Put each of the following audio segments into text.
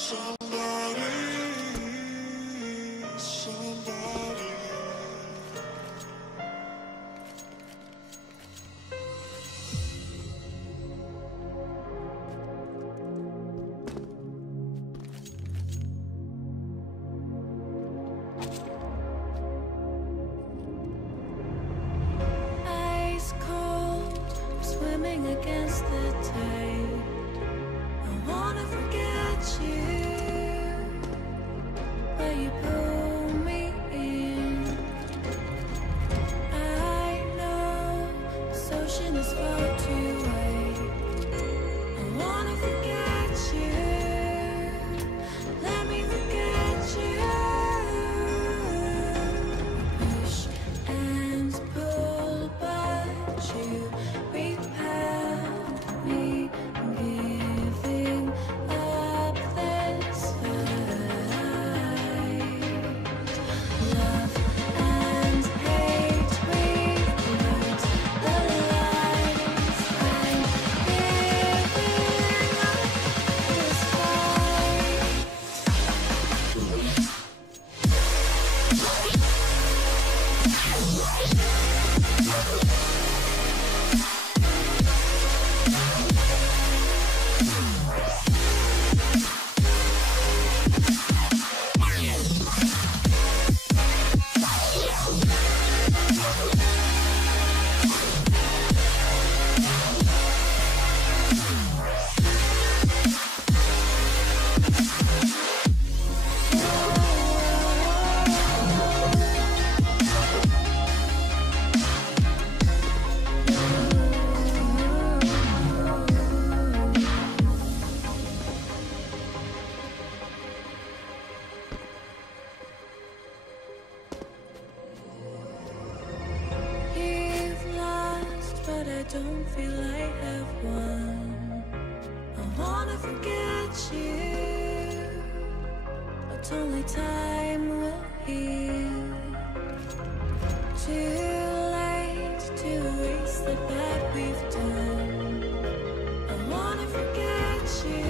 Somebody, somebody. Ice cold, swimming against the tide. I wanna forget you, but you pull me in. I know this ocean is far too wide. I wanna forget you, let me forget you. Push and pull, but you repel me, giving up this fight. Love and hate, we learned the lies. I'm giving up this fight. You've lost, but I don't feel I have won. I wanna forget you, but only time will heal. Too late to erase the bad we've done. I wanna forget you,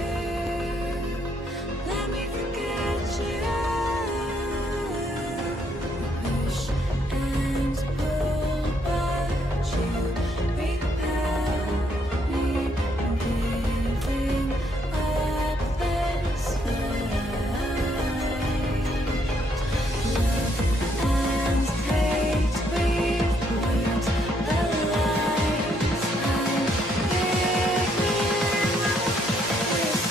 let me forget you. Push and pull, but you repel me, giving up this fight. Love and hate, we've learned the lies. I'm giving up this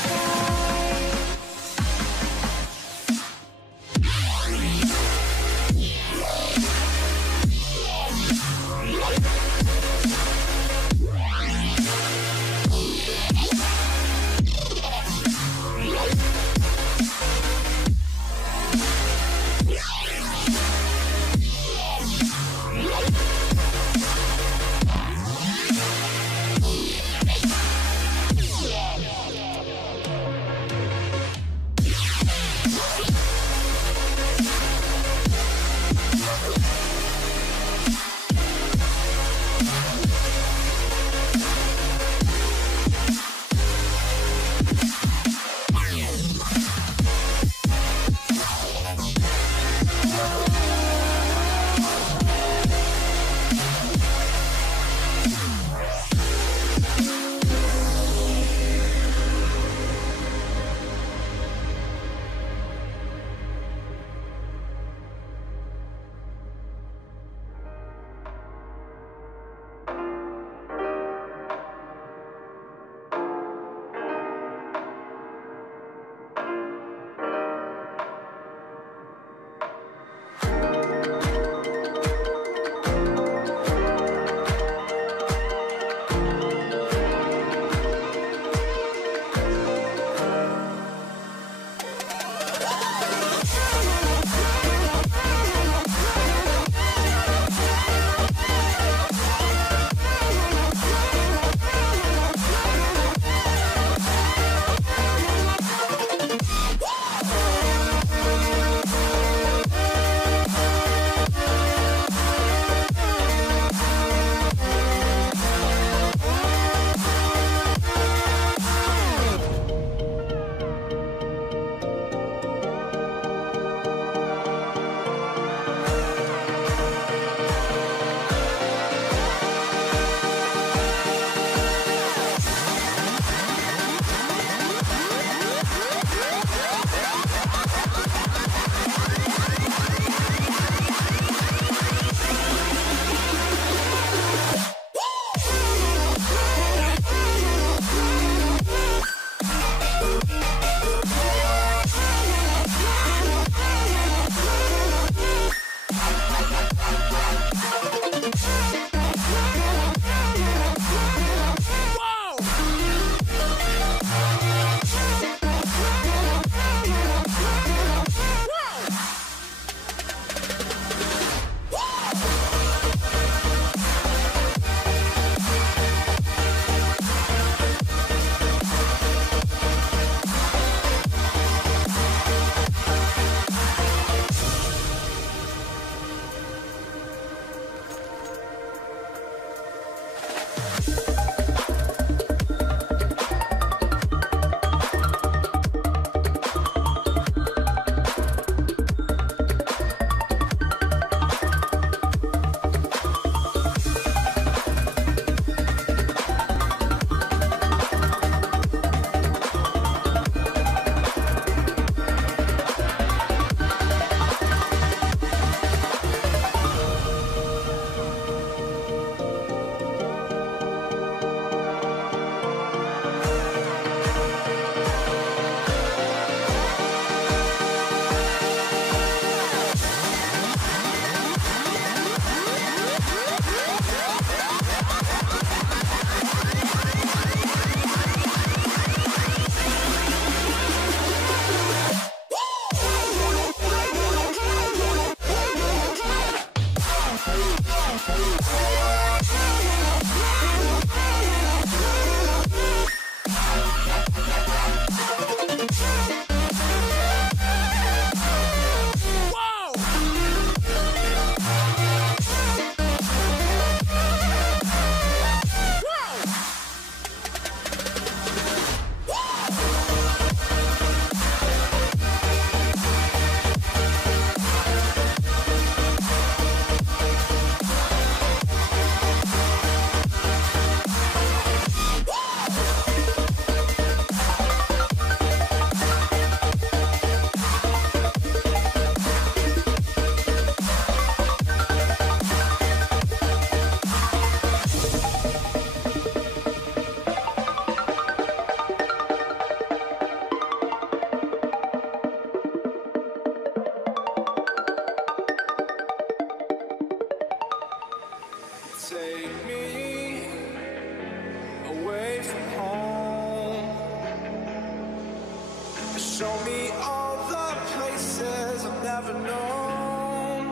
all the places I've never known,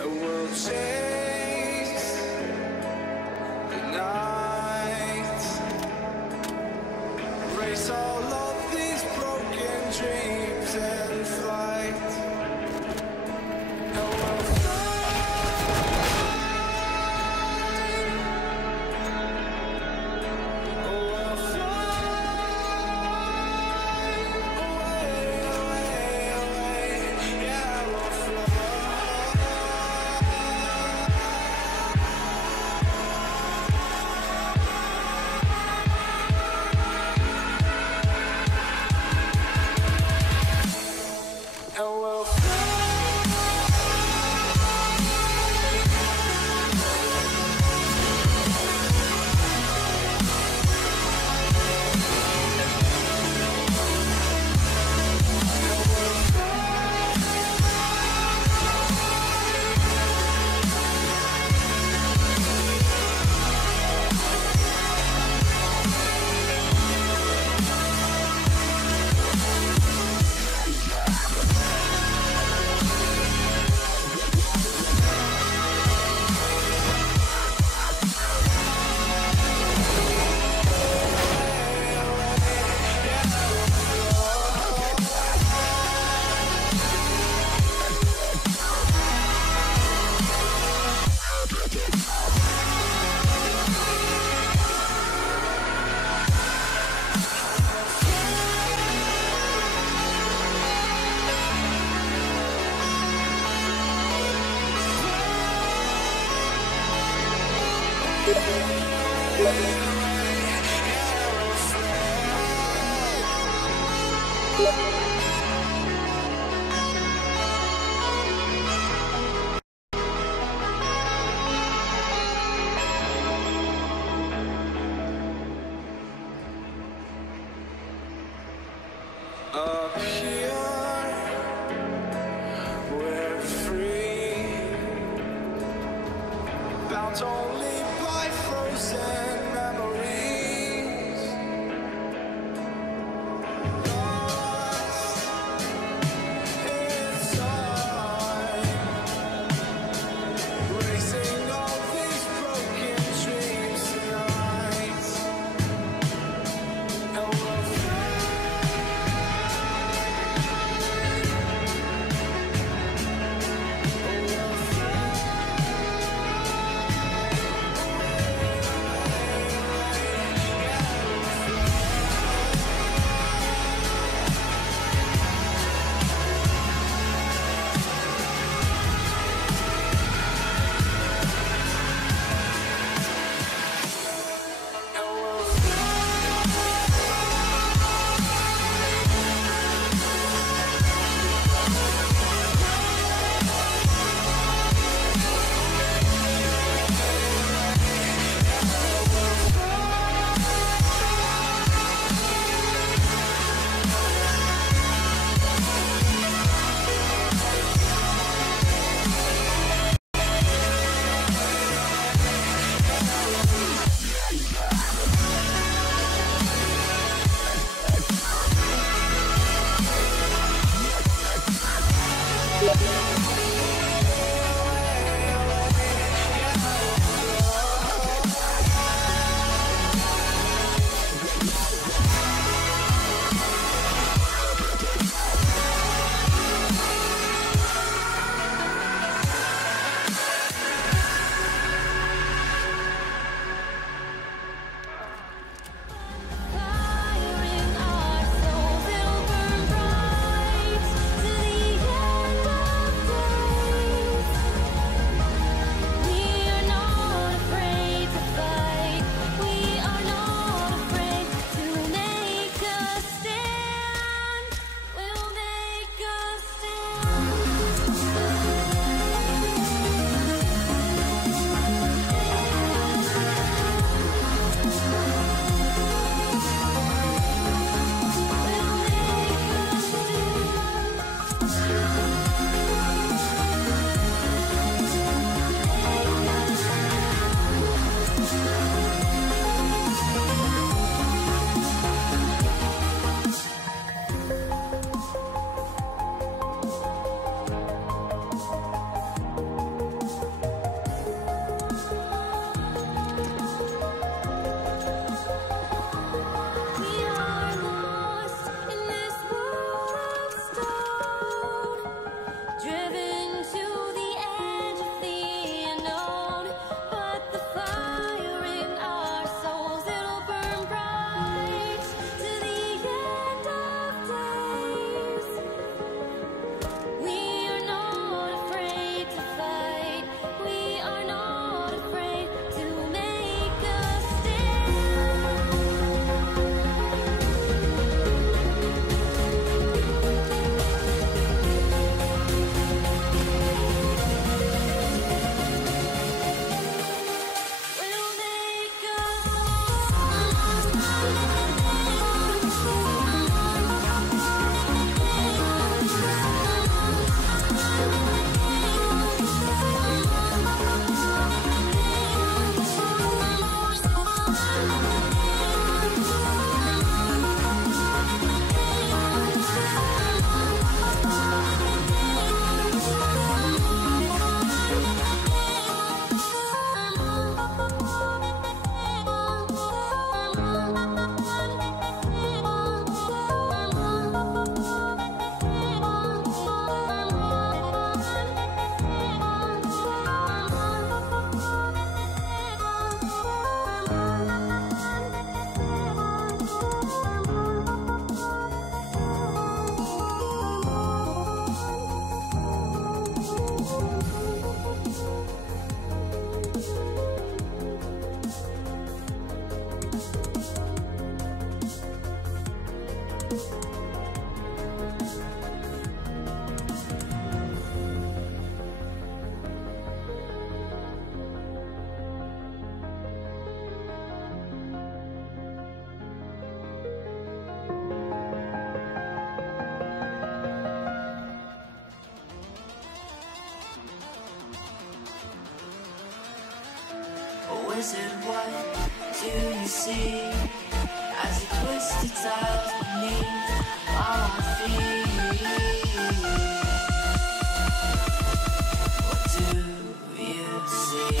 and we'll chase the night, erase all of these broken dreams in flight, and we'll up here, we're free, bound only by frozen memories, lost in time, racing all these broken dreams tonight, and we'll wizard, what do you see as you twist the tiles beneath our feet? What do you see?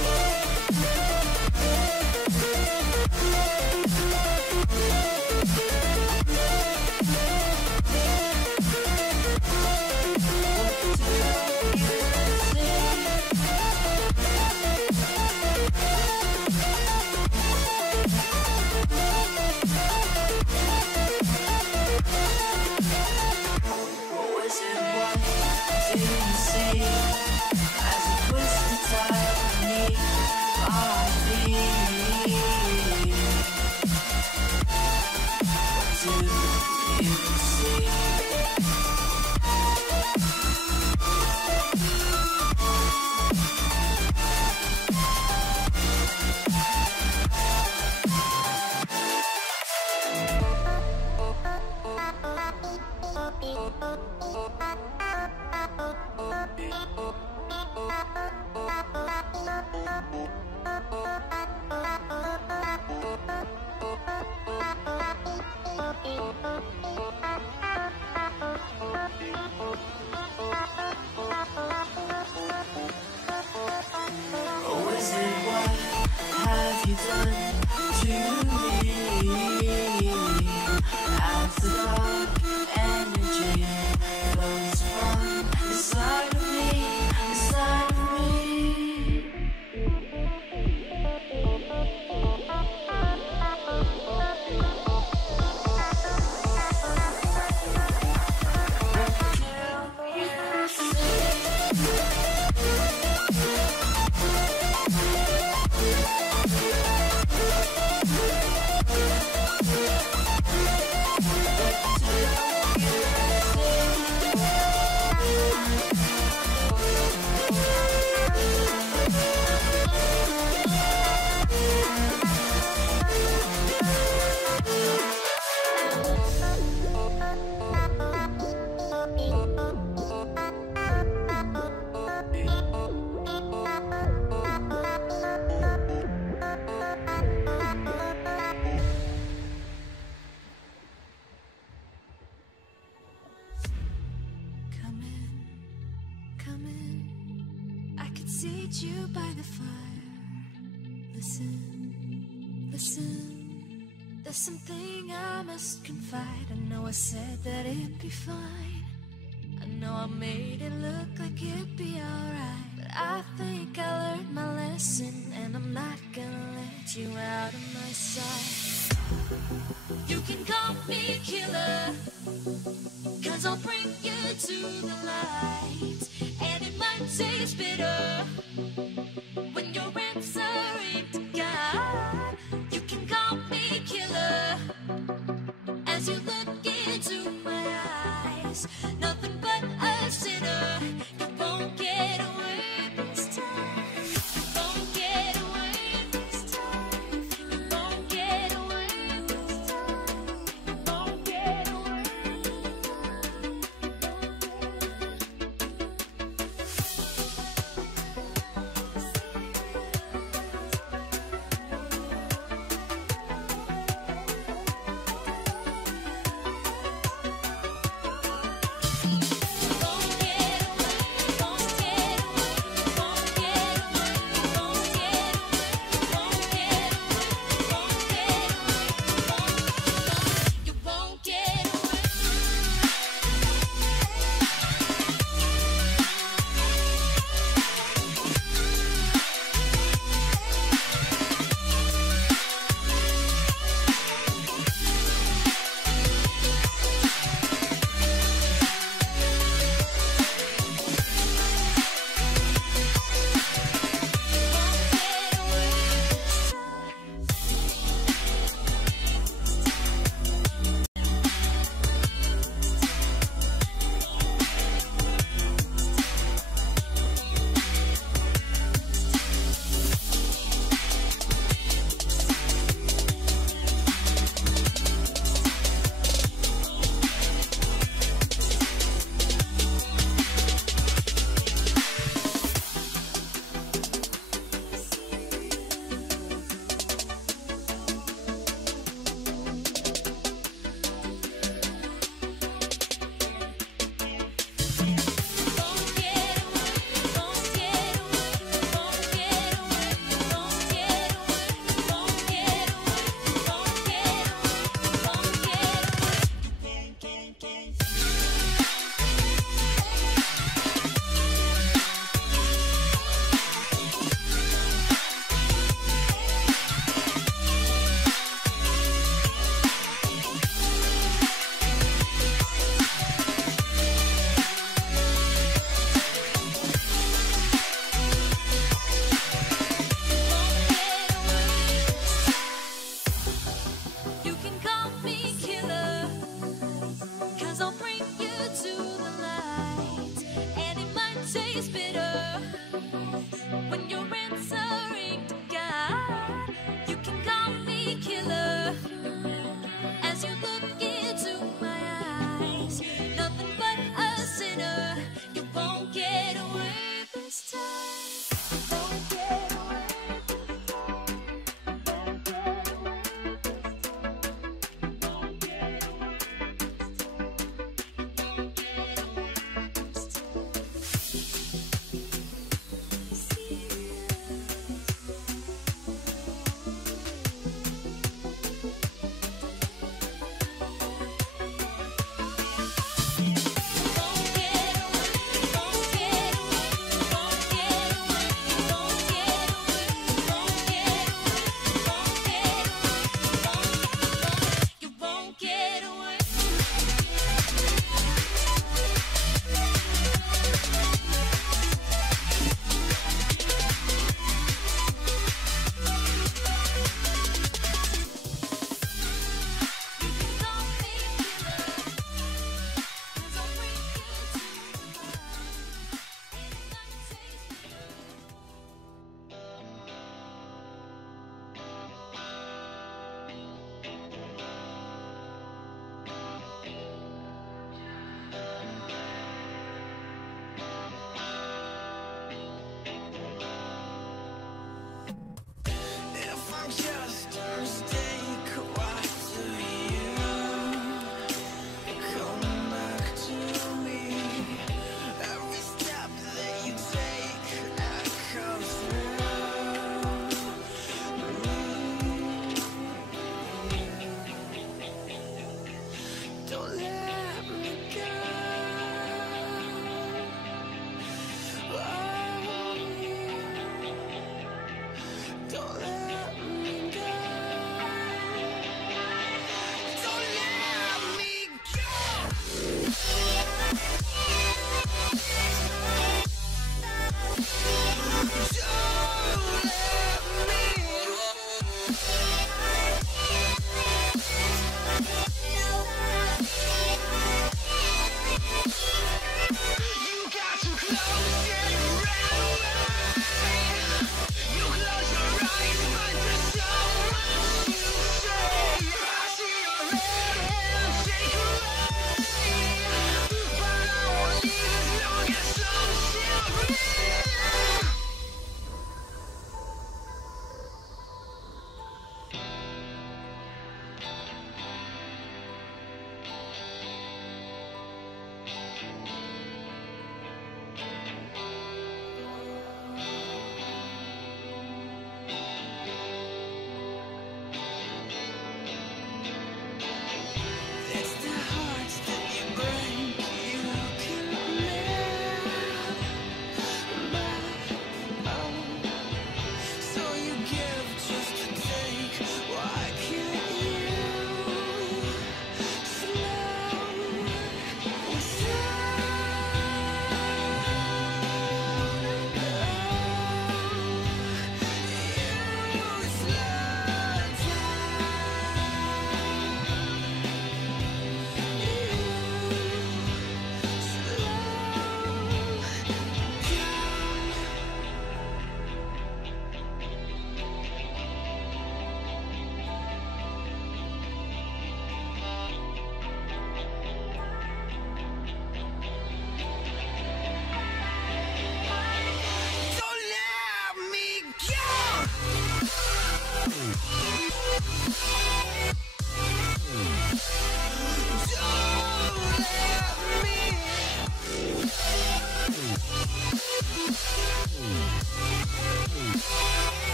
Seat you by the fire. Listen, listen. There's something I must confide. I know I said that it'd be fine. I know I made it look like it'd be alright, but I think I learned my lesson, and I'm not gonna let you out of my sight. You can call me killer, 'cause I'll bring you to the light. And it might taste bitter when you're answering to God. You can call me killer as you look into my eyes. Nothing but a sinner. You won't get away this time. You won't get away this time. You won't get away this time. You won't get away this time.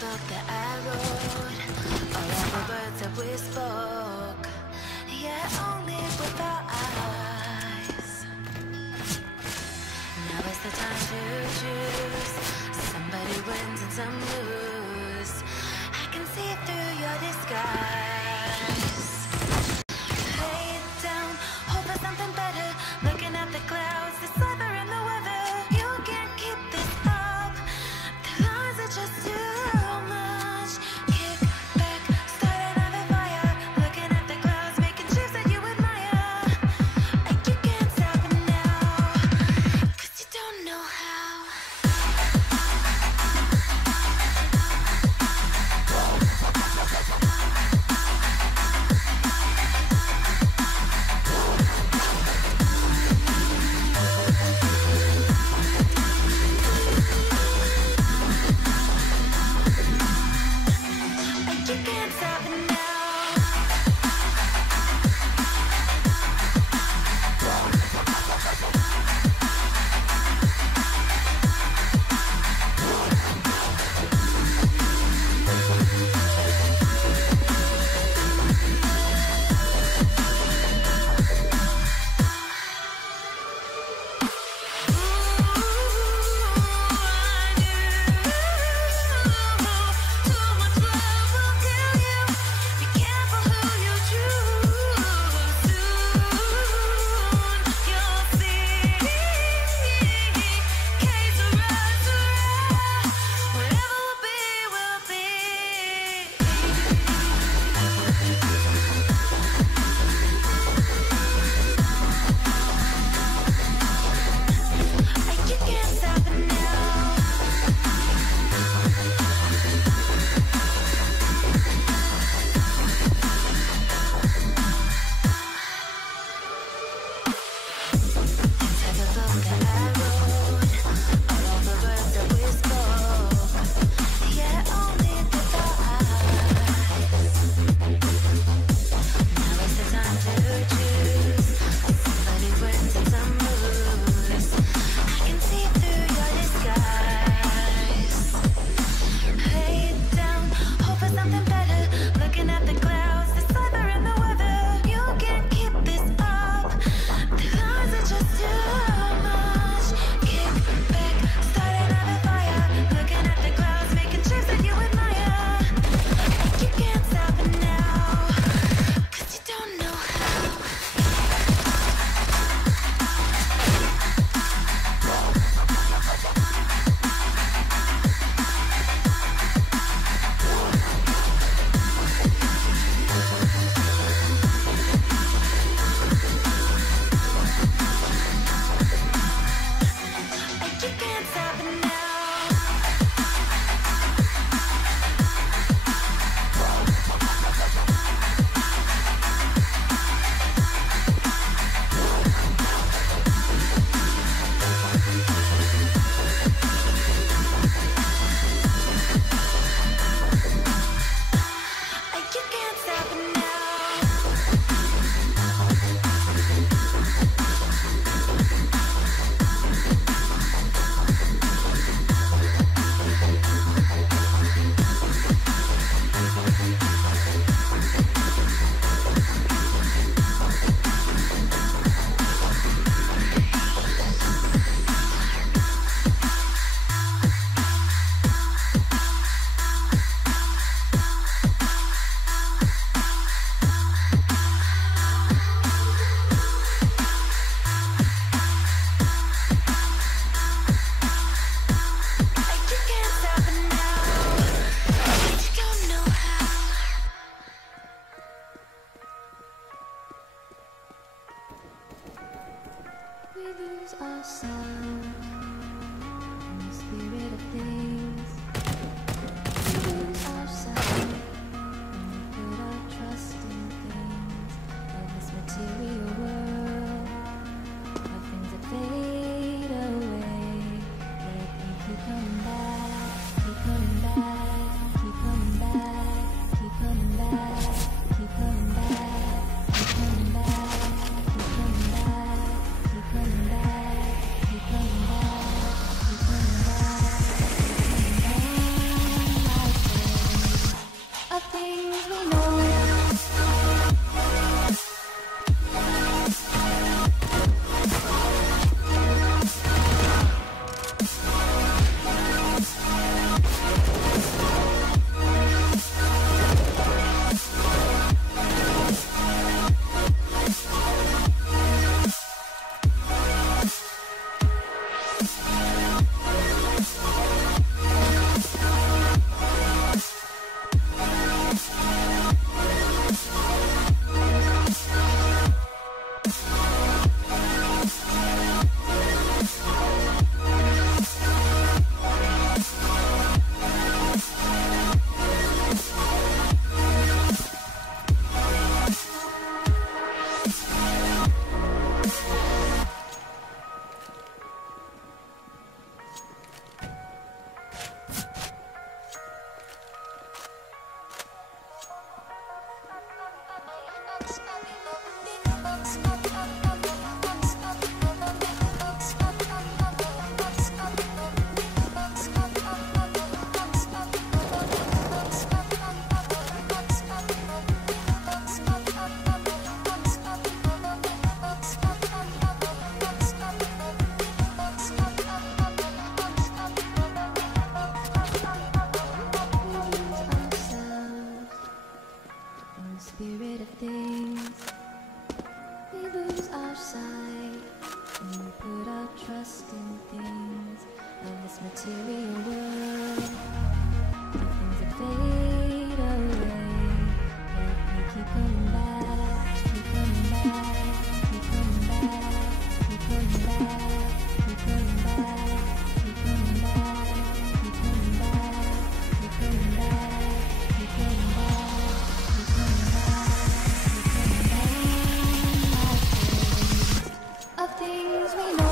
book that I wrote, all of the words that we spoke, yeah, only with our eyes. Now is the time to choose. Somebody wins and some lose. I can see through your disguise. Lay it down, hope for something better. Looking at the clouds, the sliver in the weather. You can't keep this up. The lies are just too much. Kick back, start another fire. Looking at the clouds, making shapes that you admire. And you can't stop it now, 'cause you don't know how. You can't stop it now. We lose ourselves in the spirit of things. We lose ourselves when we put our trust in things of this material world, of things that fade away. Yet we keep coming back, keep coming back, keep coming back, keep coming back, keep coming back, keep coming back. Keep coming back, keep coming back, keep coming back. put our trust in things of this material world. The things that fade away, yet we keep coming back, keep coming back, keep coming back, keep coming back, keep coming back, keep coming back, keep coming back, keep coming back, keep coming back, keep coming back, of things we know.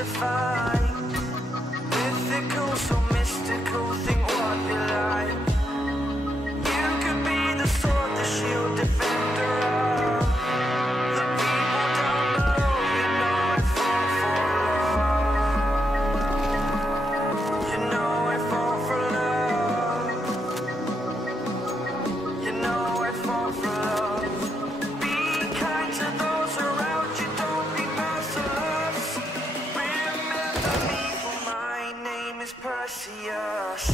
to find. Mythical, so mystical, think what you like. You could be the sword, the shield, defender of the people down below. You know I fought for love. You know I fought for love. You know I fought for love. Be kind to those around you, don't be merciless. Remember me, for my name is Perseus.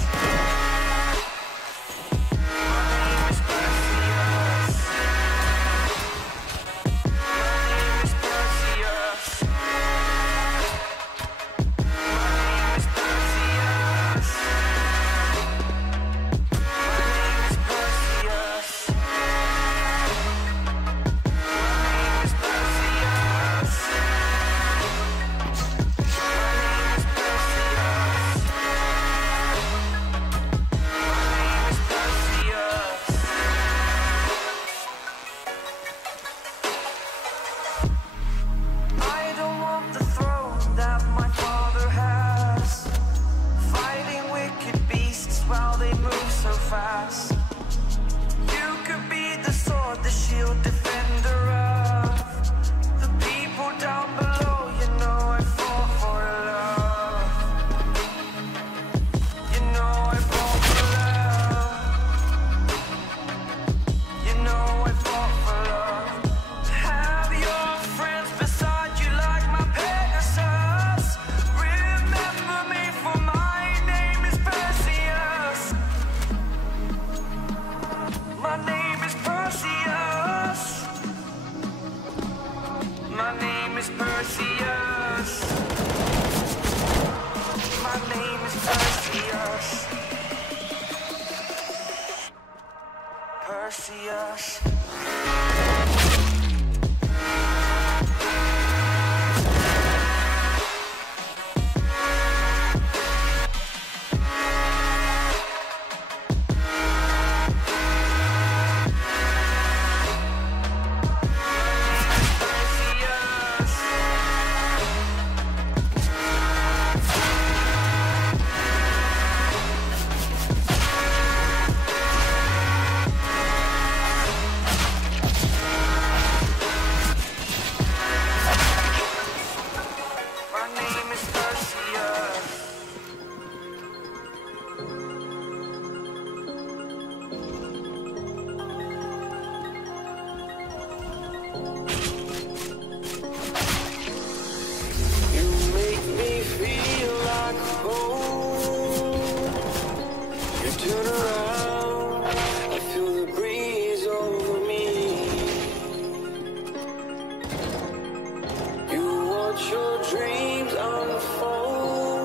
While they move so fast, you could be the sword, the shield, defender of the people down below. You know I fought for love. You know I fought for love. You know I fought for love. Have your friends beside you like my Pegasus. Remember me, for my name is Perseus. My name is Perseus. My name is Perseus. My name is Perseus. Perseus. Turn around, I feel the breeze over me. You watch your dreams unfold.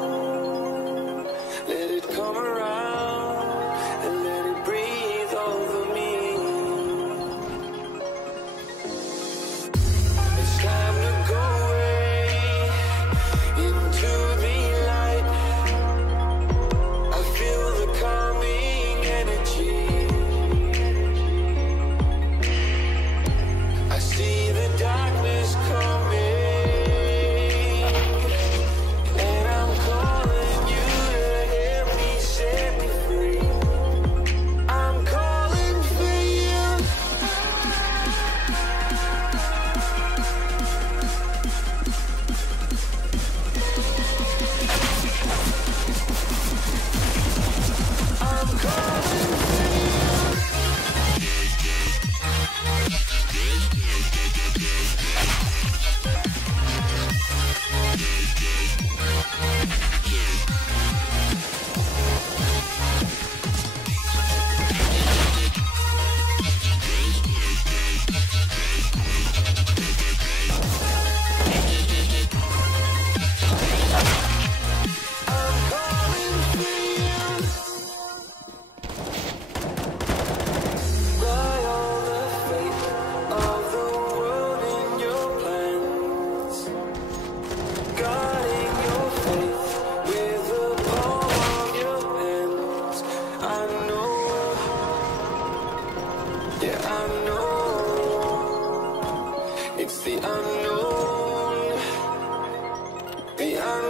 Let it come around and let it breathe over me. It's time to go away into the light. I feel the calming energy. I see the darkness coming, and I'm calling you to help me set me free. I'm calling for you. I'm calling for you. It's the unknown, the unknown.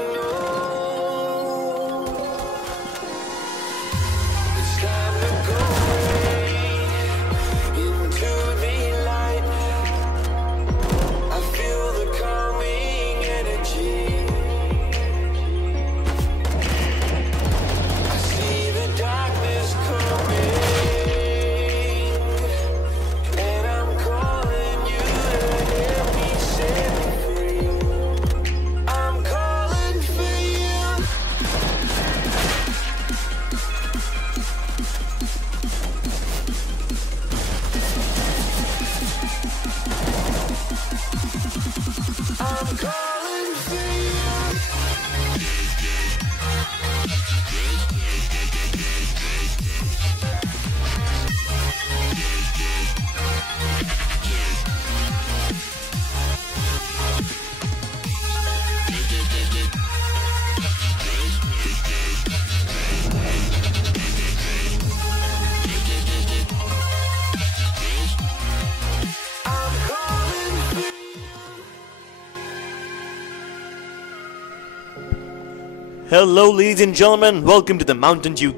Hello ladies and gentlemen, welcome to the Mountain Dew.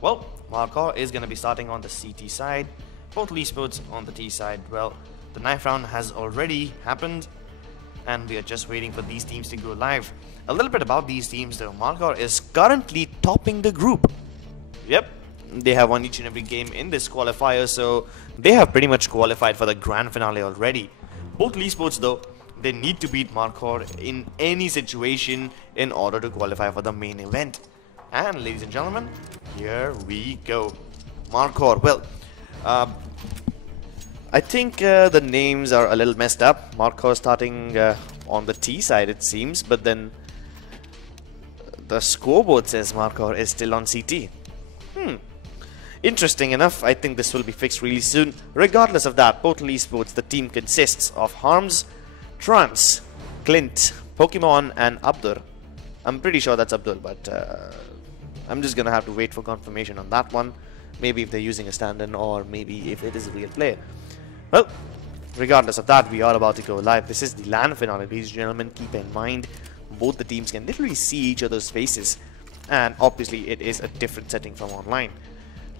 Well, Marcor is going to be starting on the CT side, both esports on the T side. Well, the knife round has already happened, and we are just waiting for these teams to go live. A little bit about these teams though. Marcor is currently topping the group. Yep, they have won each and every game in this qualifier, so they have pretty much qualified for the grand finale already. Both esports though, they need to beat Marcor in any situation in order to qualify for the main event. And ladies and gentlemen, here we go. Marcor. Well, I think the names are a little messed up. Marcor starting on the T side, it seems, but then the scoreboard says Marcor is still on CT. Interesting enough. I think this will be fixed really soon. Regardless of that, both esports, the team consists of Harms, Trans, Clint, Pokemon, and Abdur. I'm pretty sure that's Abdul, but I'm just gonna have to wait for confirmation on that one. Maybe if they're using a stand-in, or maybe if it is a real player. Well, regardless of that, we are about to go live. This is the LAN finale, ladies and gentlemen. Keep in mind, both the teams can literally see each other's faces, and obviously it is a different setting from online.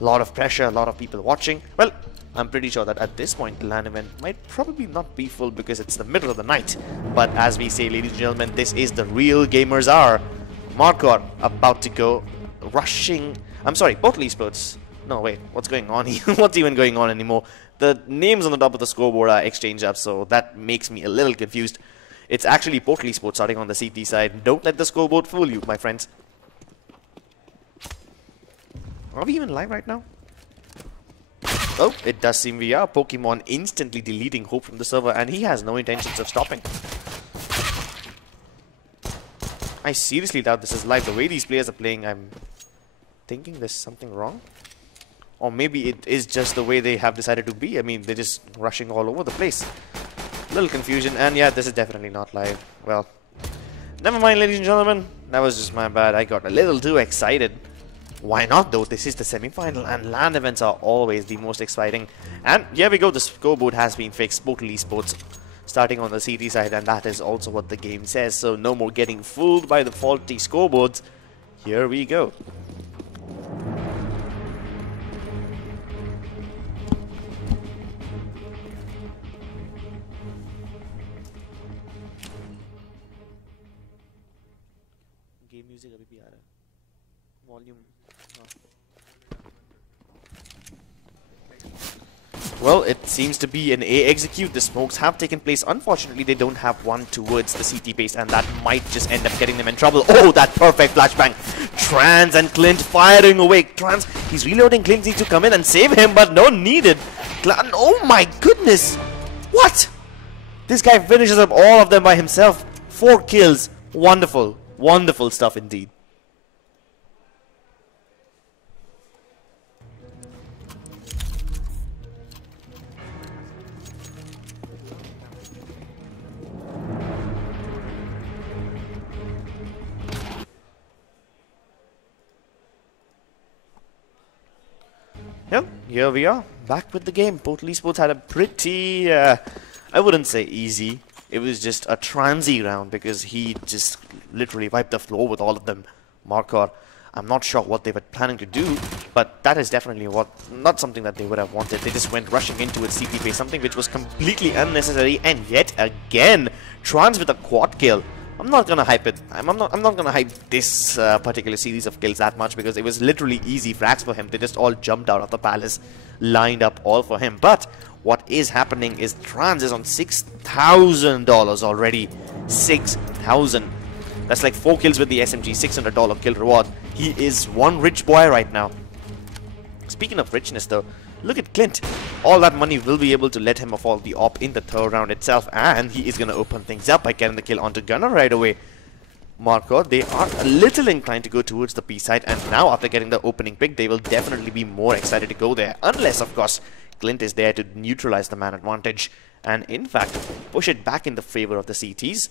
A lot of pressure, a lot of people watching. Well, I'm pretty sure that at this point the LAN event might probably not be full because it's the middle of the night. But as we say, ladies and gentlemen, this is the real gamers hour. Marcor about to go rushing. I'm sorry, both esports. No, wait, what's going on here? What's even going on anymore? The names on the top of the scoreboard are exchanged up, so that makes me a little confused. It's actually both esports starting on the CT side. Don't let the scoreboard fool you, my friends. Are we even live right now? Oh, it does seem we are. Pokemon instantly deleting Hope from the server, and he has no intentions of stopping. I seriously doubt this is live. The way these players are playing, I'm thinking there's something wrong. Or maybe it is just the way they have decided to be. I mean, they're just rushing all over the place. Little confusion, and yeah, this is definitely not live. Well, never mind, ladies and gentlemen. That was just my bad. I got a little too excited. Why not though? This is the semi-final, and LAN events are always the most exciting. And here we go, the scoreboard has been fixed. Both esports starting on the CT side, and that is also what the game says. So no more getting fooled by the faulty scoreboards. Here we go. Game music abhi bhi aa raha hai. Volume. Well, it seems to be an A execute. The smokes have taken place. Unfortunately, they don't have one towards the CT base, and that might just end up getting them in trouble. Oh, that perfect flashbang. Trans and Clint firing away. Trans, he's reloading. Clint needs to come in and save him, but no needed. Oh my goodness. What? This guy finishes up all of them by himself. 4 kills. Wonderful. Wonderful stuff indeed. Yep, here we are, back with the game. Both esports had a pretty, I wouldn't say easy. It was just a transy round because he just literally wiped the floor with all of them. Marcor, I'm not sure what they were planning to do, but that is definitely not something that they would have wanted. They just went rushing into its CT base, something which was completely unnecessary, and yet again, Trans with a quad kill. I'm not gonna hype it. I'm not gonna hype this particular series of kills that much because it was literally easy frags for him. They just all jumped out of the palace, lined up all for him. But what is happening is Trans is on $6,000 already. 6,000. That's like 4 kills with the SMG, $600 kill reward. He is one rich boy right now. Speaking of richness though, look at Clint. All that money will be able to let him afford the op in the 3rd round itself, and he is going to open things up by getting the kill onto Gunner right away. Marcor, they are a little inclined to go towards the B side, and now after getting the opening pick, they will definitely be more excited to go there. Unless, of course, Clint is there to neutralize the man advantage and, in fact, push it back in the favor of the CTs.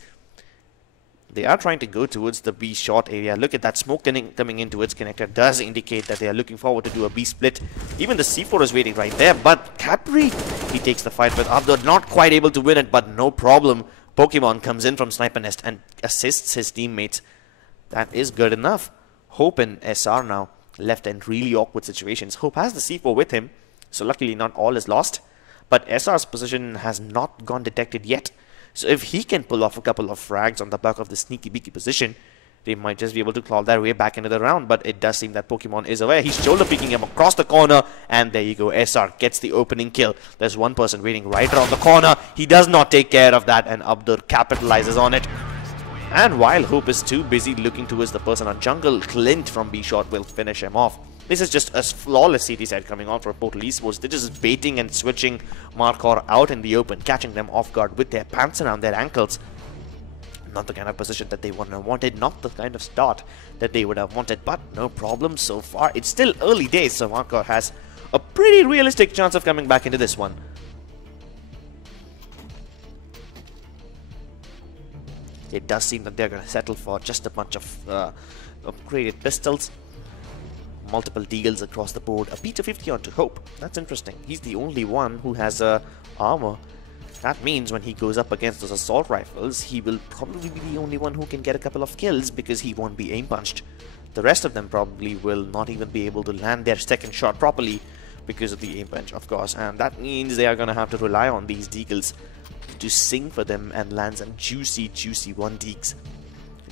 They are trying to go towards the B short area. Look at that smoke coming in towards connector does indicate that they are looking forward to do a B split. Even the C4 is waiting right there, but Capri, he takes the fight with Abdur, not quite able to win it, but no problem. Pokemon comes in from Sniper Nest and assists his teammates. That is good enough. Hope and SR now left in really awkward situations. Hope has the C4 with him, so luckily not all is lost. But SR's position has not gone detected yet. So if he can pull off a couple of frags on the back of the sneaky beaky position, they might just be able to claw their way back into the round. But it does seem that Pokemon is aware. He's shoulder peeking him across the corner, and there you go. SR gets the opening kill. There's one person waiting right around the corner. He does not take care of that, and Abdur capitalizes on it. And while Hope is too busy looking towards the person on jungle, Clint from B shot will finish him off. This is just a flawless CT side coming on for Portal Esports. They're just baiting and switching Markor out in the open, catching them off guard with their pants around their ankles. Not the kind of position that they would have wanted, not the kind of start that they would have wanted, but no problem so far. It's still early days, so Markor has a pretty realistic chance of coming back into this one. It does seem that they're going to settle for just a bunch of upgraded pistols. Multiple deagles across the board. A Peter 50 onto Hope. That's interesting. He's the only one who has armor. That means when he goes up against those assault rifles, he will probably be the only one who can get a couple of kills because he won't be aim punched. The rest of them probably will not even be able to land their second shot properly because of the aim punch, of course. And that means they are going to have to rely on these deagles to sing for them and land some juicy 1-deeks.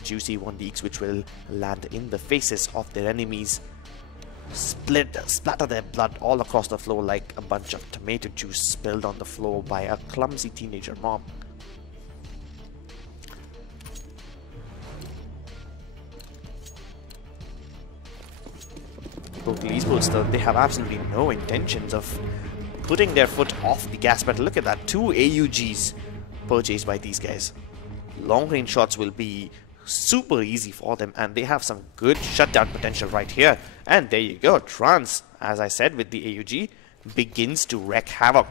Juicy 1-deeks which will land in the faces of their enemies. Splatter their blood all across the floor like a bunch of tomato juice spilled on the floor by a clumsy teenager mom. Portal Esports, though, they have absolutely no intentions of putting their foot off the gas pedal. Look at that, 2 AUGs purchased by these guys. Long range shots will be super easy for them, and they have some good shutdown potential right here. And there you go, Trance, as I said, with the AUG begins to wreak havoc.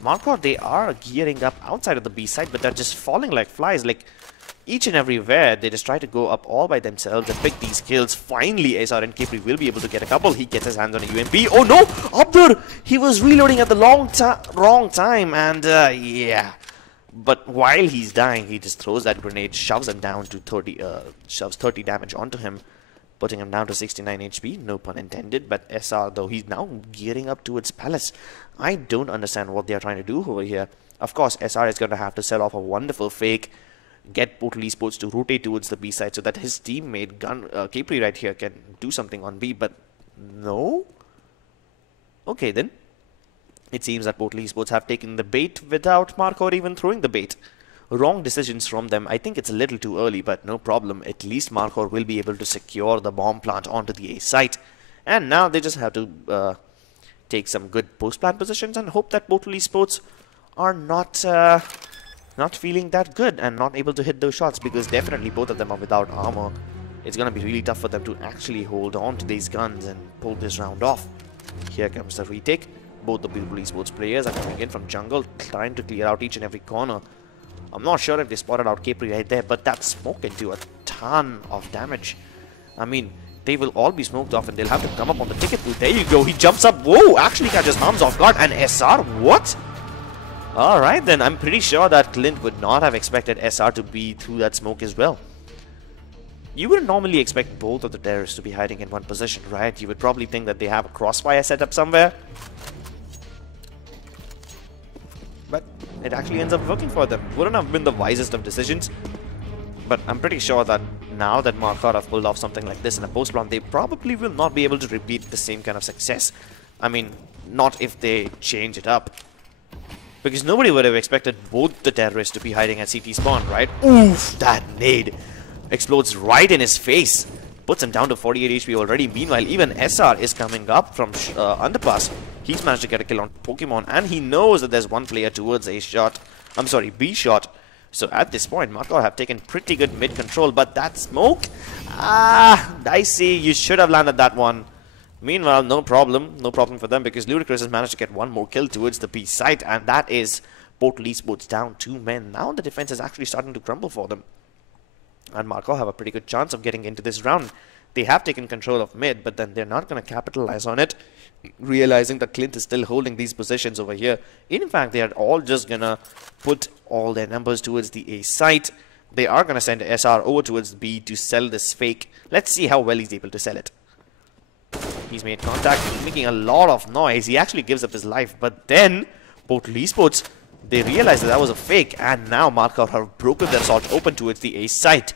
Markor, they are gearing up outside of the B side, but they're just falling like flies. Like each and everywhere, they just try to go up all by themselves and pick these kills. Finally, SR and Capri will be able to get a couple. He gets his hands on a UMP. Oh no, Abdur! He was reloading at the wrong time, and yeah. But while he's dying, he just throws that grenade, shoves him down to 30, shoves 30 damage onto him, putting him down to 69 HP, no pun intended. But SR, though, he's now gearing up towards Palace. I don't understand what they are trying to do over here. Of course, SR is going to have to set off a wonderful fake, get Portal Esports to rotate towards the B side so that his teammate Capri right here can do something on B, but no? Okay then. It seems that Portal Esports have taken the bait without Markor even throwing the bait. Wrong decisions from them. I think it's a little too early, but no problem. At least Markor will be able to secure the bomb plant onto the A site. And now they just have to take some good post-plant positions and hope that Portal Esports are not feeling that good and not able to hit those shots, because definitely both of them are without armor. It's going to be really tough for them to actually hold on to these guns and pull this round off. Here comes the retake. Both the Portal Esports players are coming in from jungle, trying to clear out each and every corner. I'm not sure if they spotted out Capri right there, but that smoke can do a ton of damage. I mean, they will all be smoked off and they'll have to come up on the ticket booth. There you go, he jumps up. Whoa, actually catches arms off guard. And SR, what? Alright then, I'm pretty sure that Clint would not have expected SR to be through that smoke as well. You wouldn't normally expect both of the terrorists to be hiding in one position, right? You would probably think that they have a crossfire set up somewhere. But it actually ends up working for them. Wouldn't have been the wisest of decisions. But I'm pretty sure that now that Markor have pulled off something like this in a post plant, they probably will not be able to repeat the same kind of success. I mean, not if they change it up. Because nobody would have expected both the terrorists to be hiding at CT spawn, right? Oof, that nade explodes right in his face. Puts him down to 48 HP already. Meanwhile, even SR is coming up from underpass. He's managed to get a kill on Pokemon, and he knows that there's one player towards A shot. I'm sorry, B shot. So at this point, Markor have taken pretty good mid control, but that smoke, dicey. You should have landed that one. Meanwhile, no problem for them, because Ludicrous has managed to get one more kill towards the B site, and that is Portal Esports down 2 men. Now the defense is actually starting to crumble for them. And Markov have a pretty good chance of getting into this round. They have taken control of mid, but then they're not going to capitalize on it, realizing that Clint is still holding these positions over here. In fact, they are all just going to put all their numbers towards the A site. They are going to send SR over towards B to sell this fake. Let's see how well he's able to sell it. He's made contact. He's making a lot of noise. He actually gives up his life. But then, Portal Esports, they realize that was a fake. And now Markov have broken their assault open towards the A site.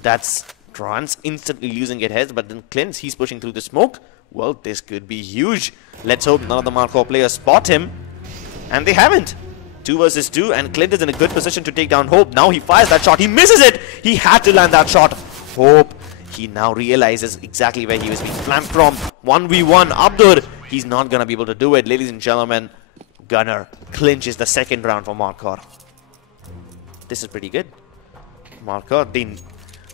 That's Trans instantly losing it heads. But then Clint, he's pushing through the smoke. Well, this could be huge. Let's hope none of the Markov players spot him. And they haven't. 2 versus 2, and Clint is in a good position to take down Hope. Now he fires that shot. He misses it. He had to land that shot. Hope, he now realizes exactly where he was being flanked from. 1v1, Abdur. He's not going to be able to do it. Ladies and gentlemen, Gunner clinches the second round for Markov. This is pretty good. Markov,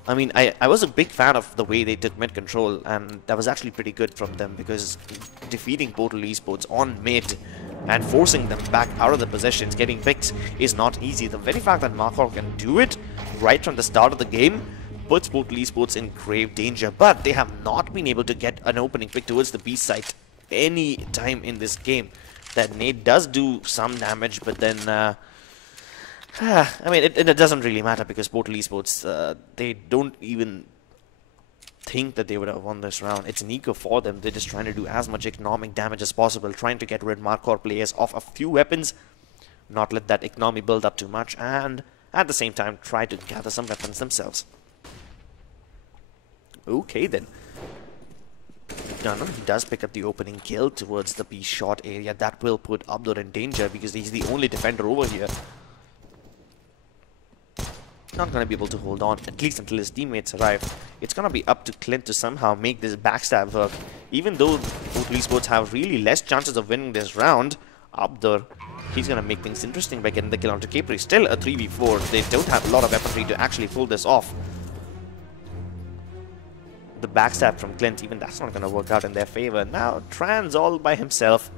I mean, I was a big fan of the way they took mid control, and that was actually pretty good from them, because defeating Portal Esports on mid and forcing them back out of the positions, getting picks, is not easy. The very fact that Markov can do it right from the start of the game puts Portal Esports in grave danger, but they have not been able to get an opening pick towards the B site any time in this game. That nade does do some damage, but then I mean, it doesn't really matter, because Portal Esports, they don't even think that they would have won this round. It's an eco for them. They're just trying to do as much economic damage as possible, trying to get rid Markov players off a few weapons, not let that economy build up too much, and at the same time try to gather some weapons themselves. Okay then. Gunner does pick up the opening kill towards the B short area. That will put Abdur in danger, because he's the only defender over here. Not going to be able to hold on, at least until his teammates arrive. It's going to be up to Clint to somehow make this backstab work. Even though Portal Esports have really less chances of winning this round, Abdur, he's going to make things interesting by getting the kill onto Capri. Still a 3v4. They don't have a lot of weaponry to actually pull this off. The backstab from Clint, even that's not going to work out in their favor. Now, Trans all by himself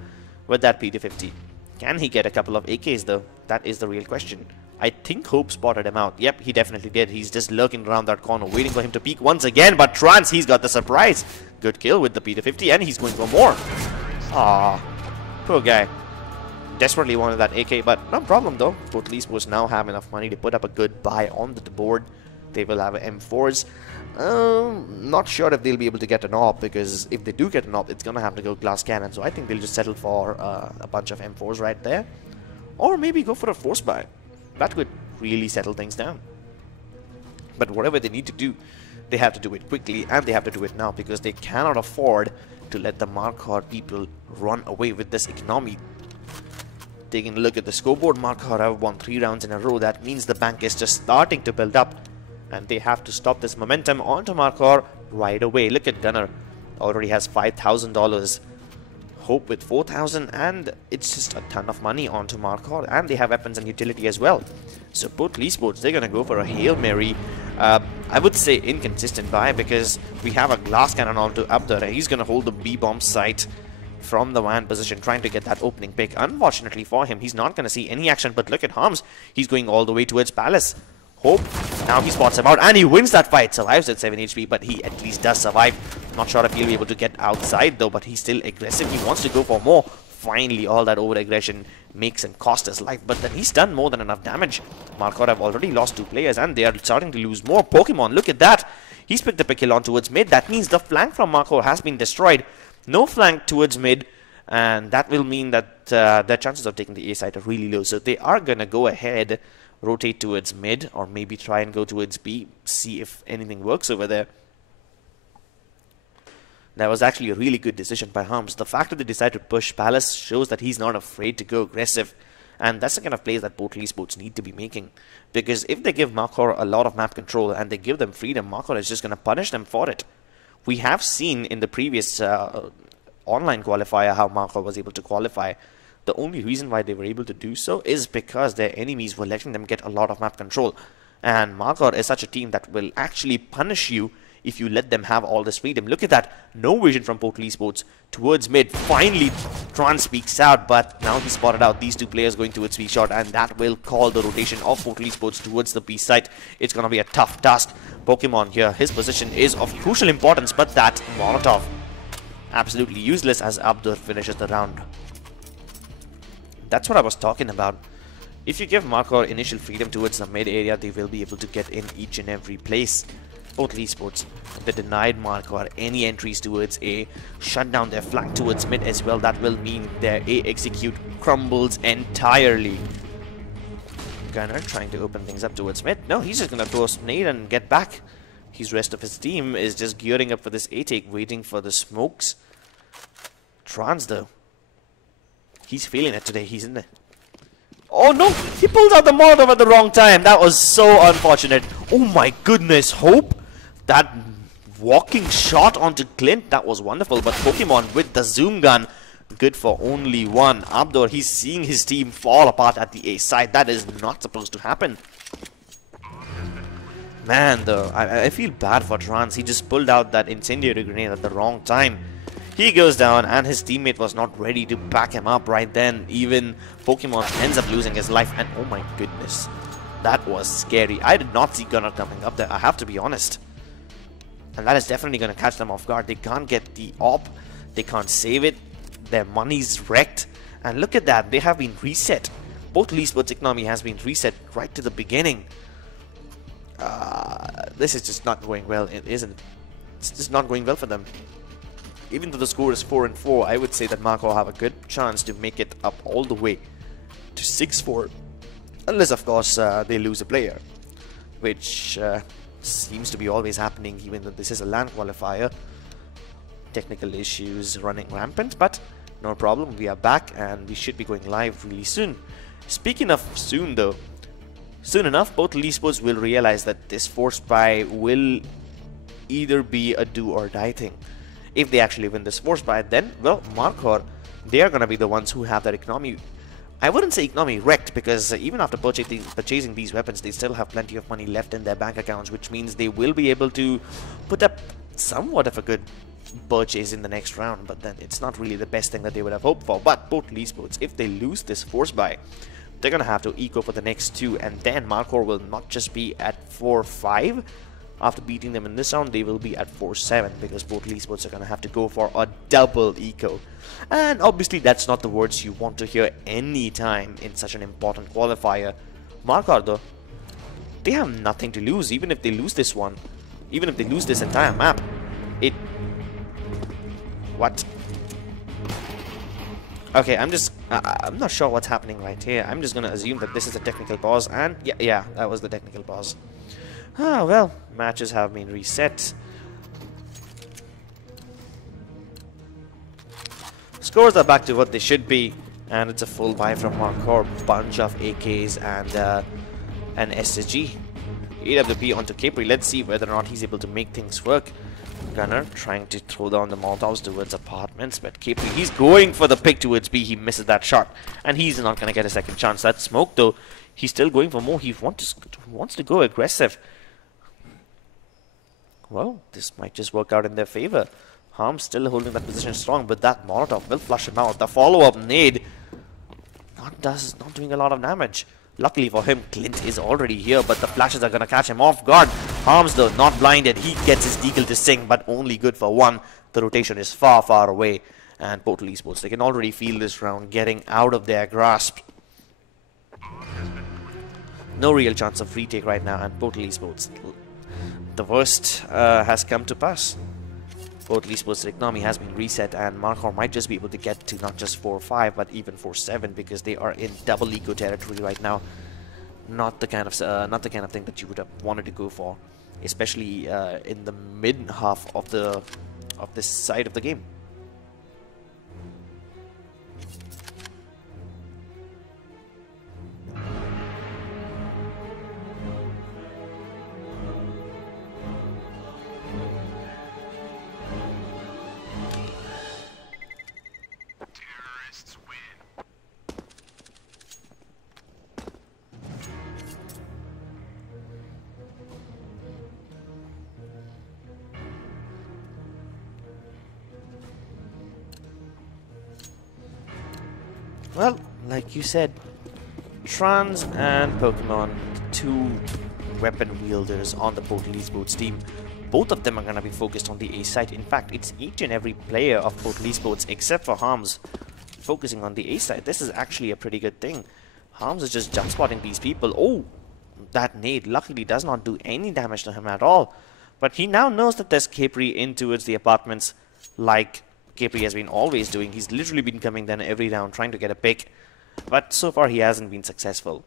with that P250. Can he get a couple of AKs though? That is the real question. I think Hope spotted him out. Yep, he definitely did. He's just lurking around that corner, waiting for him to peek once again. But Trans, he's got the surprise. Good kill with the P250, and he's going for more. Ah, poor guy. Desperately wanted that AK, but no problem though. Portal Esports now have enough money to put up a good buy on the board. They will have M4s. Not sure if they'll be able to get an AWP, because if they do get an AWP, it's going to have to go glass cannon. So I think they'll just settle for a bunch of M4s right there. Or maybe go for a force buy. That would really settle things down. But whatever they need to do, they have to do it quickly, and they have to do it now, because they cannot afford to let the Markov people run away with this economy. Taking a look at the scoreboard, Markov have won 3 rounds in a row. That means the bank is just starting to build up, and they have to stop this momentum onto Markov right away. Look at Gunner, already has $5,000. Hope with 4,000, and it's just a ton of money onto Markov, and they have weapons and utility as well. So Portal Esports, they're gonna go for a Hail Mary. I would say inconsistent buy, because we have a glass cannon onto Abdur, and he's gonna hold the B-bomb site from the WAN position, trying to get that opening pick. Unfortunately for him, he's not gonna see any action, but look at Harms. He's going all the way towards Palace. Hope, now he spots him out, and he wins that fight. Survives at 7 HP, but he at least does survive. Not sure if he'll be able to get outside though, but he's still aggressive. He wants to go for more. Finally, all that over-aggression makes him cost his life, but then he's done more than enough damage. Markov have already lost 2 players, and they are starting to lose more. Pokemon, look at that. He's picked up a kill on towards mid. That means the flank from Markov has been destroyed. No flank towards mid, and that will mean that their chances of taking the A site are really low. So they are going to go ahead, rotate towards mid, or maybe try and go towards B, see if anything works over there. That was actually a really good decision by Harms. The fact that they decided to push Palace shows that he's not afraid to go aggressive. And that's the kind of plays that Portal Esports need to be making. Because if they give Markov a lot of map control and they give them freedom, Markov is just going to punish them for it. We have seen in the previous online qualifier how Markov was able to qualify. The only reason why they were able to do so is because their enemies were letting them get a lot of map control. And Markov is such a team that will actually punish you if you let them have all this freedom. Look at that. No vision from Portal Esports towards mid. Finally, Tron speaks out, but now he spotted out these 2 players going towards B shot, and that will call the rotation of Portal Esports towards the B site. It's going to be a tough task, Pokemon here. His position is of crucial importance, but that Molotov absolutely useless as Abdur finishes the round. That's what I was talking about. If you give Markor initial freedom towards the mid area, they will be able to get in each and every place. Both esports, they denied Markor any entries towards A, shut down their flank towards mid as well. That will mean their A execute crumbles entirely. Gunner trying to open things up towards mid. No, he's just gonna throw a nade and get back. His rest of his team is just gearing up for this A take, waiting for the smokes. Trans though, he's feeling it today. He's in there. Oh no! He pulled out the Molotov at the wrong time. That was so unfortunate. Oh my goodness, Hope! That walking shot onto Clint, that was wonderful. But Pokemon with the zoom gun, good for only one. Abdur, he's seeing his team fall apart at the A side. That is not supposed to happen. Man, though, I feel bad for Trans. He just pulled out that incendiary grenade at the wrong time. He goes down and his teammate was not ready to back him up right then. Even Pokemon ends up losing his life, and oh my goodness, that was scary. I did not see Gunnar coming up there, I have to be honest. And that is definitely going to catch them off guard. They can't get the op, they can't save it, their money's wrecked. And look at that, they have been reset. Both esports economy has been reset right to the beginning. This is just not going well, isn't it? It's just not going well for them. Even though the score is 4-4, I would say that Markor have a good chance to make it up all the way to 6-4. Unless, of course, they lose a player. Which seems to be always happening, even though this is a LAN qualifier. Technical issues running rampant, but no problem. We are back and we should be going live really soon. Speaking of soon, though, soon enough, both esports will realize that this force buy will either be a do or die thing. If they actually win this force buy, then, well, Markor, they are going to be the ones who have their economy, I wouldn't say economy wrecked, because even after purchasing these weapons, they still have plenty of money left in their bank accounts, which means they will be able to put up somewhat of a good purchase in the next round. But then it's not really the best thing that they would have hoped for. But both esports, if they lose this force buy, they're going to have to eco for the next two, and then Markor will not just be at 4-5. After beating them in this round, they will be at 4-7, because both esports are going to have to go for a double eco. And obviously that's not the words you want to hear any time in such an important qualifier. Markor, though, they have nothing to lose. Even if they lose this one, even if they lose this entire map, what? Okay, I'm not sure what's happening right here. I'm just gonna assume that this is a technical pause, and yeah, that was the technical pause. Ah, well, matches have been reset. Scores are back to what they should be, and it's a full buy from Markor. Bunch of AKs and an SSG. AWP onto Capri. Let's see whether or not he's able to make things work. Gunner trying to throw down the Molotovs towards apartments, but Capri, he's going for the pick towards B. He misses that shot, and he's not going to get a second chance. That smoke, though, he's still going for more. He wants to go aggressive. Well, this might just work out in their favor. Harm still holding that position strong, but that Molotov will flush him out. The follow-up nade not doing a lot of damage. Luckily for him, Clint is already here, but the flashes are going to catch him off guard. Harms, though, not blinded. He gets his deagle to sing, but only good for one. The rotation is far, far away. And Portal Esports, they can already feel this round getting out of their grasp. No real chance of retake right now, and Portal Esports, the worst has come to pass. Portal Esports' economy has been reset, and Markor might just be able to get to not just 4-5, but even 4-7, because they are in double eco territory right now. Not the kind of thing that you would have wanted to go for, especially in the mid half of this side of the game. Well, like you said, Trans and Pokemon, two weapon wielders on the Portal Esports team. Both of them are going to be focused on the A side. In fact, it's each and every player of Portal Esports except for Harms focusing on the A side. This is actually a pretty good thing. Harms is just jump spotting these people. Oh, that nade luckily does not do any damage to him at all. But he now knows that there's Capri in towards the apartments like Capri has been always doing. He's literally been coming down every round trying to get a pick. But so far he hasn't been successful.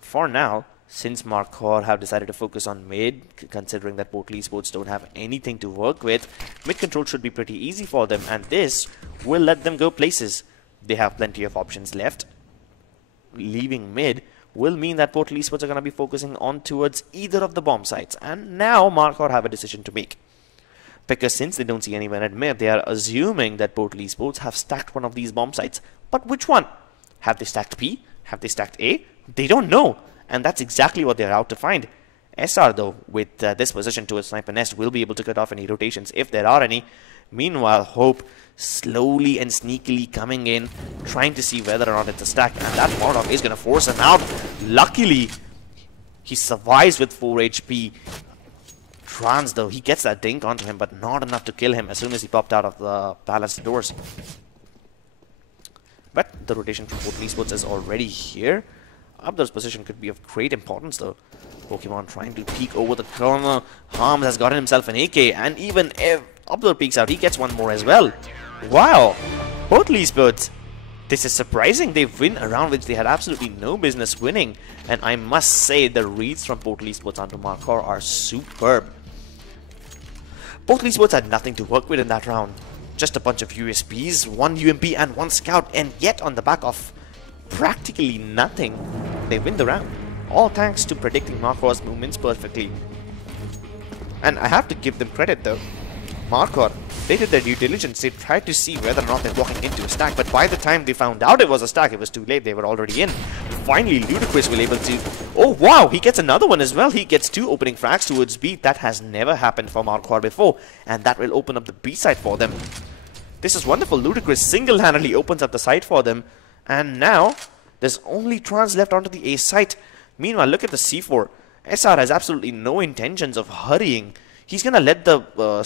For now, since Markor have decided to focus on mid, considering that Portal Esports don't have anything to work with, mid control should be pretty easy for them, and this will let them go places. They have plenty of options left. Leaving mid will mean that Portal Esports are going to be focusing on towards either of the bomb sites, and now Markor have a decision to make. Because since they don't see anyone at mid, they are assuming that Portal Esports have stacked one of these bomb sites. But which one? Have they stacked B? Have they stacked A? They don't know. And that's exactly what they're out to find. SR though, with this position towards Sniper Nest, will be able to cut off any rotations if there are any. Meanwhile, Hope slowly and sneakily coming in, trying to see whether or not it's a stack. And that Molotov is going to force him out. Luckily, he survives with 4 HP. Trans though, he gets that dink onto him, but not enough to kill him as soon as he popped out of the palace doors. But the rotation from Portal Esports is already here. Abdur's position could be of great importance though. Pokemon trying to peek over the corner. Harms has gotten himself an AK, and even if Abdur peeks out, he gets one more as well. Wow! Portal Esports, this is surprising. They win a round which they had absolutely no business winning. And I must say the reads from Portal Esports onto Markor are superb. Portal Esports had nothing to work with in that round. Just a bunch of USPs, one UMP and one scout, and yet on the back of practically nothing, they win the round. All thanks to predicting Markor's movements perfectly. And I have to give them credit though. Markor, they did their due diligence. They tried to see whether or not they're walking into a stack, but by the time they found out it was a stack, it was too late. They were already in. Finally, Ludicrous will able to... Oh wow, he gets another one as well. He gets 2 opening frags towards B. That has never happened for Markor before, and that will open up the B side for them. This is wonderful. Ludicrous single-handedly opens up the side for them, and now there's only Trans left onto the A site. Meanwhile, look at the C4. SR has absolutely no intentions of hurrying. He's gonna let the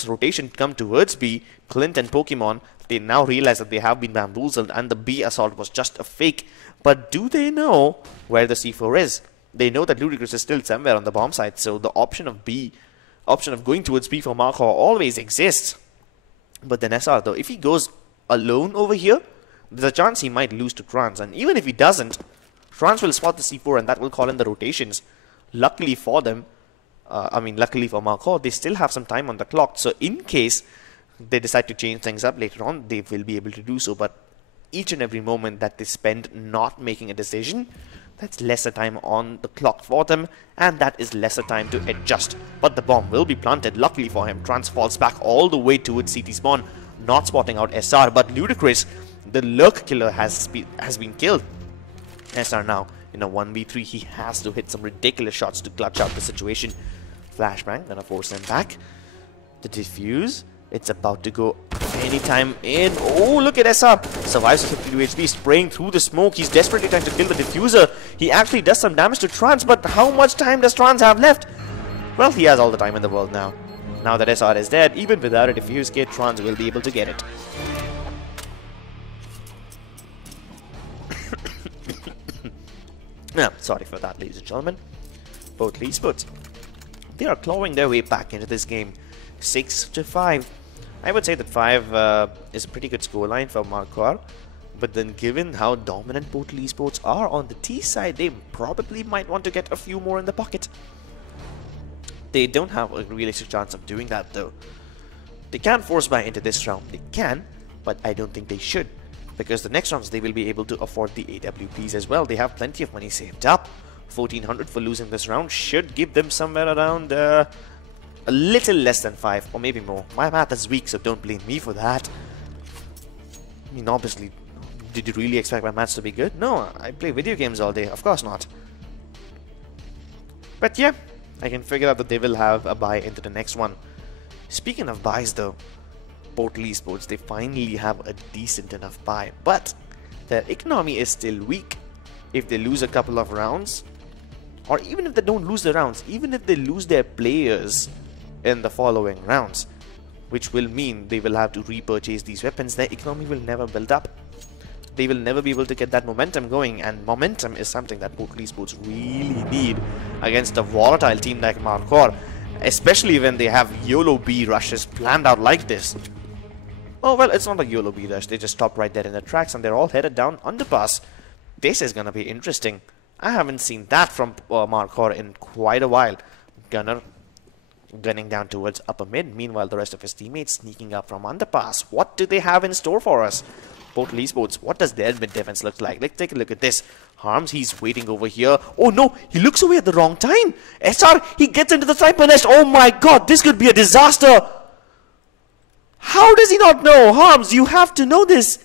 rotation come towards B. Clint and Pokemon, they now realize that they have been bamboozled and the B assault was just a fake. But do they know where the C4 is? They know that Ludicrous is still somewhere on the bomb site, so the option of going towards B for Markor always exists. But then SR though, if he goes alone over here, there's a chance he might lose to Trans, and even if he doesn't, Trans will spot the C4 and that will call in the rotations. Luckily for them, luckily for Markor, they still have some time on the clock, so in case they decide to change things up later on, they will be able to do so. But each and every moment that they spend not making a decision, that's lesser time on the clock for them, and that is lesser time to adjust. But the bomb will be planted. Luckily for him, Trans falls back all the way towards CT spawn, not spotting out SR, but Ludicrous, the lurk killer, has been killed. SR now in a 1v3, he has to hit some ridiculous shots to clutch out the situation. Flashbang gonna force him back. The defuse, it's about to go anytime in. Oh, look at SR, survives with 52 HP, spraying through the smoke. He's desperately trying to kill the diffuser. He actually does some damage to Trans, but how much time does Trans have left? Well, he has all the time in the world now. Now that SR is dead, even without a diffuse kit, Trans will be able to get it. Yeah, sorry for that, ladies and gentlemen. Portal Esports, they are clawing their way back into this game, 6-5. I would say that 5 is a pretty good scoreline for Markor, but then given how dominant Portal Esports are on the T side, they probably might want to get a few more in the pocket. They don't have a realistic chance of doing that though. They can force buy into this round, they can, but I don't think they should. Because the next rounds they will be able to afford the AWPs as well. They have plenty of money saved up. 1400 for losing this round should give them somewhere around a little less than 5 or maybe more. My math is weak, so don't blame me for that. I mean, obviously, did you really expect my maths to be good? No, I play video games all day. Of course not. But yeah, I can figure out that they will have a buy into the next one. Speaking of buys though, Portal Esports, they finally have a decent enough buy, but their economy is still weak. If they lose a couple of rounds, or even if they don't lose the rounds, even if they lose their players in the following rounds, which will mean they will have to repurchase these weapons, their economy will never build up. They will never be able to get that momentum going, and momentum is something that both esports really need against a volatile team like Marcor, especially when they have YOLO B rushes planned out like this. Oh well, it's not a YOLO B rush, they just stop right there in the tracks and they're all headed down underpass. This is gonna be interesting. I haven't seen that from Marcor in quite a while. Gunner gunning down towards upper mid, meanwhile the rest of his teammates sneaking up from underpass. What do they have in store for us? Portal Esports, what does their mid defense look like? Let's take a look at this. Harms, he's waiting over here. Oh no, he looks away at the wrong time. SR, he gets into the sniper nest. Oh my god, this could be a disaster. How does he not know? Harms, you have to know this.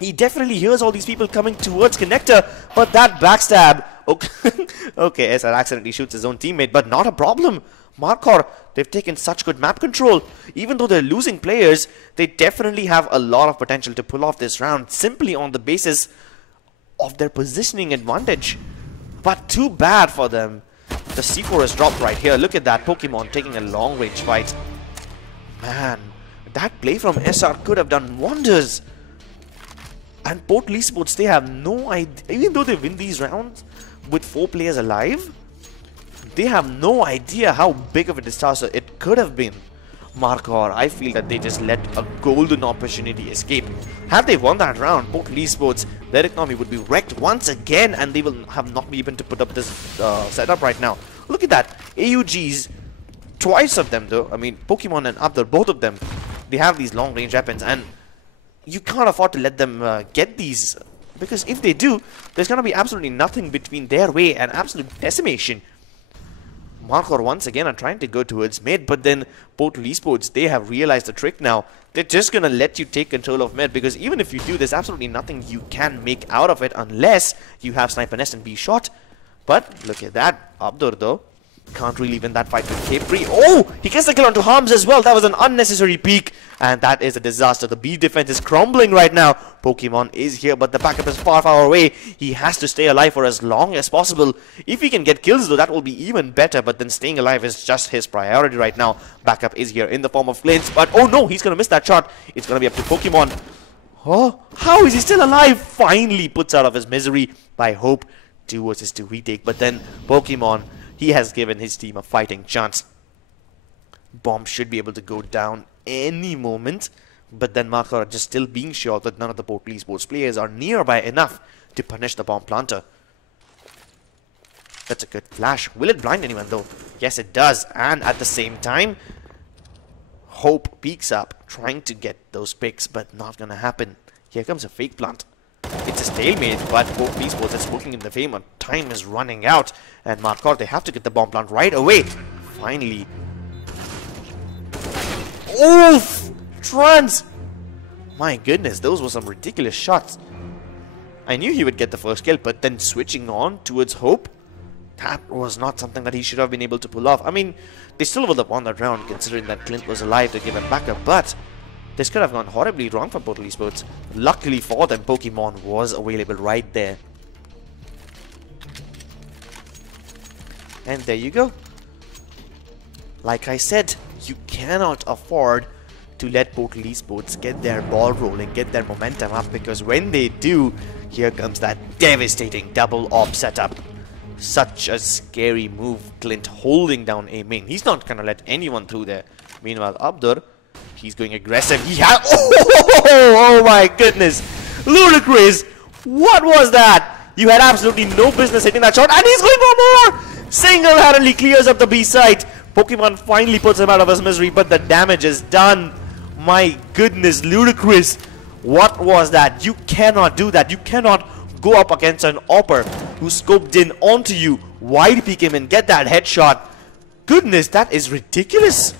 He definitely hears all these people coming towards connector, but that backstab. Okay, okay, SR accidentally shoots his own teammate, but not a problem. Marcor, they've taken such good map control. Even though they're losing players, they definitely have a lot of potential to pull off this round simply on the basis of their positioning advantage. But too bad for them. The C4 is dropped right here. Look at that Pokemon taking a long range fight. Man, that play from SR could have done wonders. And Portal Esports, they have no idea. Even though they win these rounds with 4 players alive, they have no idea how big of a disaster it could have been. Marcor, I feel that they just let a golden opportunity escape. Had they won that round, Portal Esports, their economy would be wrecked once again, and they will have not been able to put up this setup right now. Look at that. AUGs, twice of them though. I mean, Pokemon and Abdur, both of them, they have these long range weapons, and you can't afford to let them get these, because if they do, there's going to be absolutely nothing between their way and absolute decimation. Marcor once again are trying to go towards mid, but then Portal Esports, they have realized the trick now. They're just going to let you take control of mid, because even if you do, there's absolutely nothing you can make out of it unless you have Sniper Nest and be shot. But look at that. Abdur though can't really win that fight with Capri. Oh, he gets the kill onto Harms as well. That was an unnecessary peek, and that is a disaster. The B defense is crumbling right now. Pokemon is here, but the backup is far, far away. He has to stay alive for as long as possible. If he can get kills though, that will be even better, but then staying alive is just his priority right now. Backup is here in the form of Clint, but oh no, he's gonna miss that shot. It's gonna be up to Pokemon. Oh, how is he still alive? Finally puts out of his misery by Hope. 2 versus 2 retake, but then Pokemon, he has given his team a fighting chance. Bomb should be able to go down any moment, but then Marcor are just still being sure that none of the Portal Esports players are nearby enough to punish the bomb planter. That's a good flash. Will it blind anyone though? Yes, it does. And at the same time, Hope peeks up, trying to get those picks, but not gonna happen. Here comes a fake plant. It's a stalemate, but both Esports is working in the favor. Time is running out, and Marcor, they have to get the bomb plant right away. Finally. Oof! Trans! My goodness, those were some ridiculous shots. I knew he would get the first kill, but then switching on towards Hope, that was not something that he should have been able to pull off. I mean, they still would have won that round, considering that Clint was alive to give him backup, but this could have gone horribly wrong for Portal Esports. Luckily for them, Pokemon was available right there. And there you go. Like I said, you cannot afford to let Portal Esports get their ball rolling, get their momentum up, because when they do, here comes that devastating double op setup. Such a scary move. Clint holding down A main. He's not gonna let anyone through there. Meanwhile, Abdur, he's going aggressive. He has. Oh my goodness. Ludicrous. What was that? You had absolutely no business hitting that shot. And he's going for more. Single-handedly clears up the B site. Pokemon finally puts him out of his misery, but the damage is done. My goodness, ludicrous. What was that? You cannot do that. You cannot go up against an Opper who scoped in onto you, wide peek him and get that headshot. Goodness, that is ridiculous.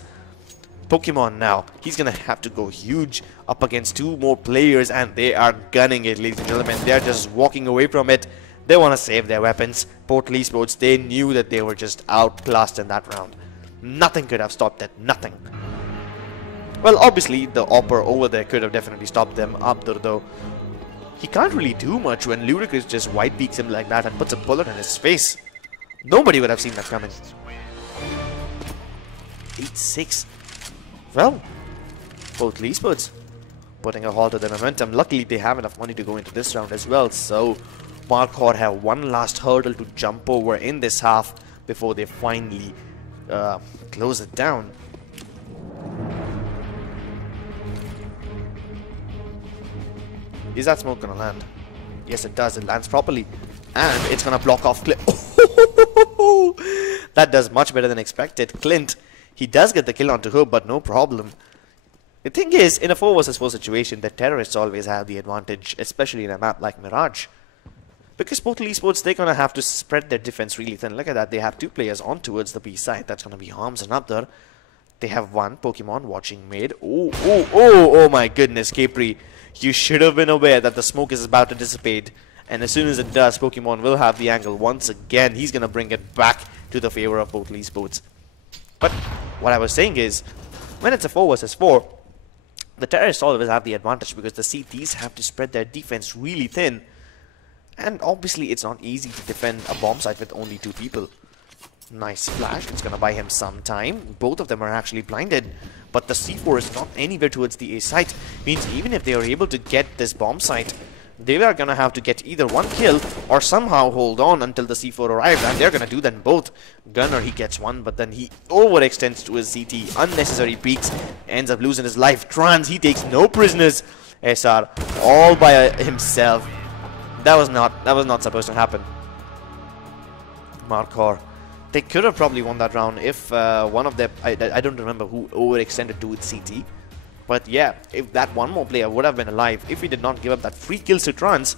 Pokemon now, he's gonna have to go huge up against 2 more players, and they are gunning it, ladies and gentlemen. They're just walking away from it. They want to save their weapons. Portal Esports, they knew that they were just outclassed in that round. Nothing could have stopped that. Nothing. Well, obviously, the Opper over there could have definitely stopped them. Abdur, though, he can't really do much when Ludicrous just white peeks him like that and puts a bullet in his face. Nobody would have seen that coming. 8-6. Well, both esports putting a halt to their momentum. Luckily, they have enough money to go into this round as well. So, Marquardt have one last hurdle to jump over in this half before they finally close it down. Is that smoke gonna land? Yes, it does. It lands properly. And it's gonna block off Clint. That does much better than expected. Clint, he does get the kill onto her, but no problem. The thing is, in a 4 vs 4 situation, the terrorists always have the advantage, especially in a map like Mirage. Because Portal Esports, they're gonna have to spread their defense really thin. Look at that, they have 2 players on towards the B side. That's gonna be Harms and Abdur. They have one Pokemon watching mid. Oh my goodness, Capri. You should have been aware that the smoke is about to dissipate. And as soon as it does, Pokemon will have the angle once again. He's gonna bring it back to the favor of Portal Esports. But what I was saying is, when it's a 4 vs 4, the terrorists always have the advantage because the CTs have to spread their defense really thin. And obviously it's not easy to defend a bomb site with only 2 people. Nice flash, it's gonna buy him some time. Both of them are actually blinded, but the C4 is not anywhere towards the A site. Means even if they are able to get this bomb site, they are gonna have to get either one kill or somehow hold on until the C4 arrives, and they're gonna do them both. Gunner, he gets one, but then he overextends to his CT. Unnecessary peaks, ends up losing his life. Trans, he takes no prisoners. SR all by himself. That was not supposed to happen. Marquardt, they could have probably won that round if one of them, I don't remember who overextended to its CT. But yeah, if that one more player would have been alive, if he did not give up that free kills to Trans,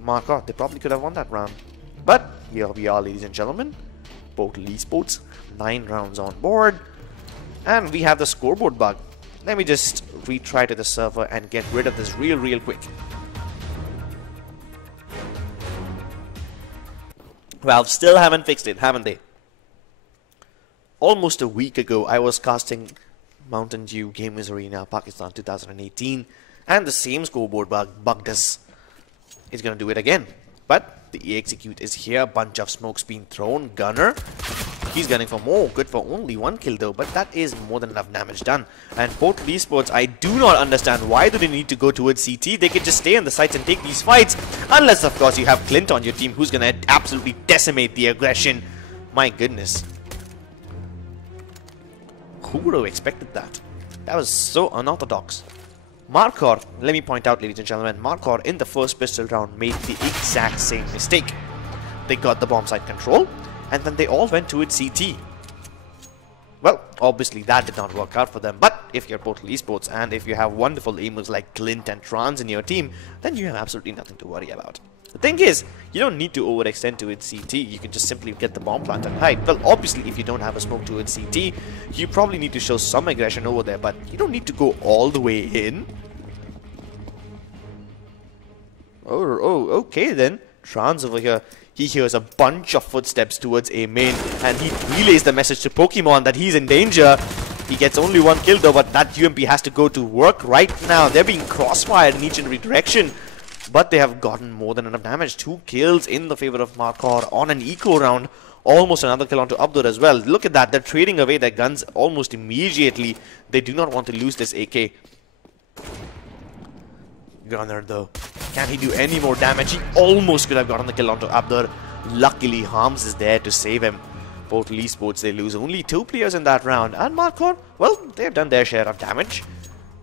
Marquardt, they probably could have won that round. But here we are, ladies and gentlemen. Portal Esports, 9 rounds on board. And we have the scoreboard bug. Let me just retry to the server and get rid of this real quick. Valve still haven't fixed it, haven't they? Almost a week ago, I was casting Mountain Dew Gamers Arena Pakistan 2018, and the same scoreboard bug bugged us. It's gonna do it again. But the execute is here, bunch of smokes being thrown. Gunner, he's gunning for more, good for only 1 kill though, but that is more than enough damage done. And Portal Esports, I do not understand why do they need to go towards CT. They could just stay on the sites and take these fights, unless of course you have Clint on your team who's gonna absolutely decimate the aggression. My goodness. Who would have expected that? That was so unorthodox. Marquardt, let me point out, ladies and gentlemen, Marquardt in the first pistol round made the exact same mistake. They got the bomb site control, and then they all went to its CT. Well, obviously that did not work out for them, but if you're Portal Esports and if you have wonderful aimers like Clint and Trans in your team, then you have absolutely nothing to worry about. The thing is, you don't need to overextend to its CT, you can just simply get the bomb plant and hide. Well, obviously if you don't have a smoke to its CT, you probably need to show some aggression over there, but you don't need to go all the way in. Oh, okay then. Trans over here, he hears a bunch of footsteps towards A main, and he relays the message to Pokemon that he's in danger. He gets only 1 kill though, but that UMP has to go to work right now. They're being crossfired in each and every direction. But they have gotten more than enough damage. 2 kills in the favor of Marquardt on an eco round. Almost another kill onto Abdur as well. Look at that. They're trading away their guns almost immediately. They do not want to lose this AK. Gunner though. Can he do any more damage? He almost could have gotten the kill onto Abdur. Luckily, Harms is there to save him. Portal Esports, they lose only 2 players in that round. And Marquardt, well, they've done their share of damage.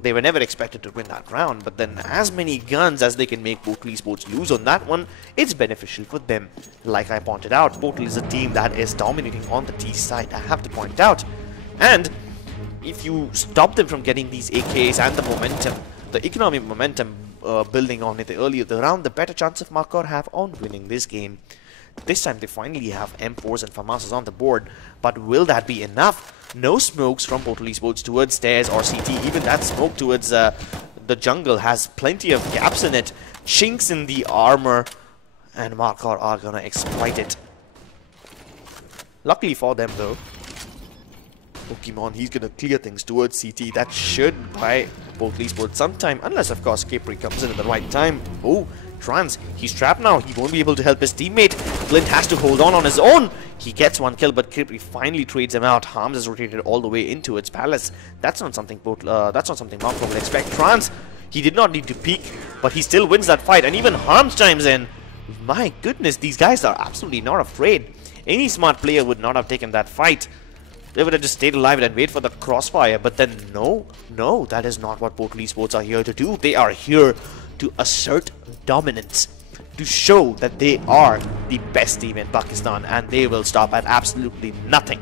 They were never expected to win that round, but then as many guns as they can make Portal Esports lose on that one, it's beneficial for them. Like I pointed out, Portal is a team that is dominating on the T side, I have to point out. And if you stop them from getting these AKs and the momentum, the economic momentum building on it earlier the round, the better chance of Marquardt have on winning this game. This time they finally have M4s and FAMASs on the board, but will that be enough? No smokes from Portal Esports towards stairs or CT. Even that smoke towards the jungle has plenty of gaps in it, chinks in the armor, and Marquardt are gonna exploit it. Luckily for them though, Pokemon, he's gonna clear things towards CT. That should buy Portal Esports some time, unless of course Capri comes in at the right time. Oh, Trans, he's trapped now. He won't be able to help his teammate. Glint has to hold on his own. He gets one kill, but Capri finally trades him out. Harms is rotated all the way into its palace. That's not something Marco would expect. Trance, he did not need to peek, but he still wins that fight, and even Harms chimes in. My goodness, these guys are absolutely not afraid. Any smart player would not have taken that fight. They would have just stayed alive and wait for the crossfire. But then no, that is not what Portal Esports are here to do. They are here to assert dominance, to show that they are the best team in Pakistan, and they will stop at absolutely nothing,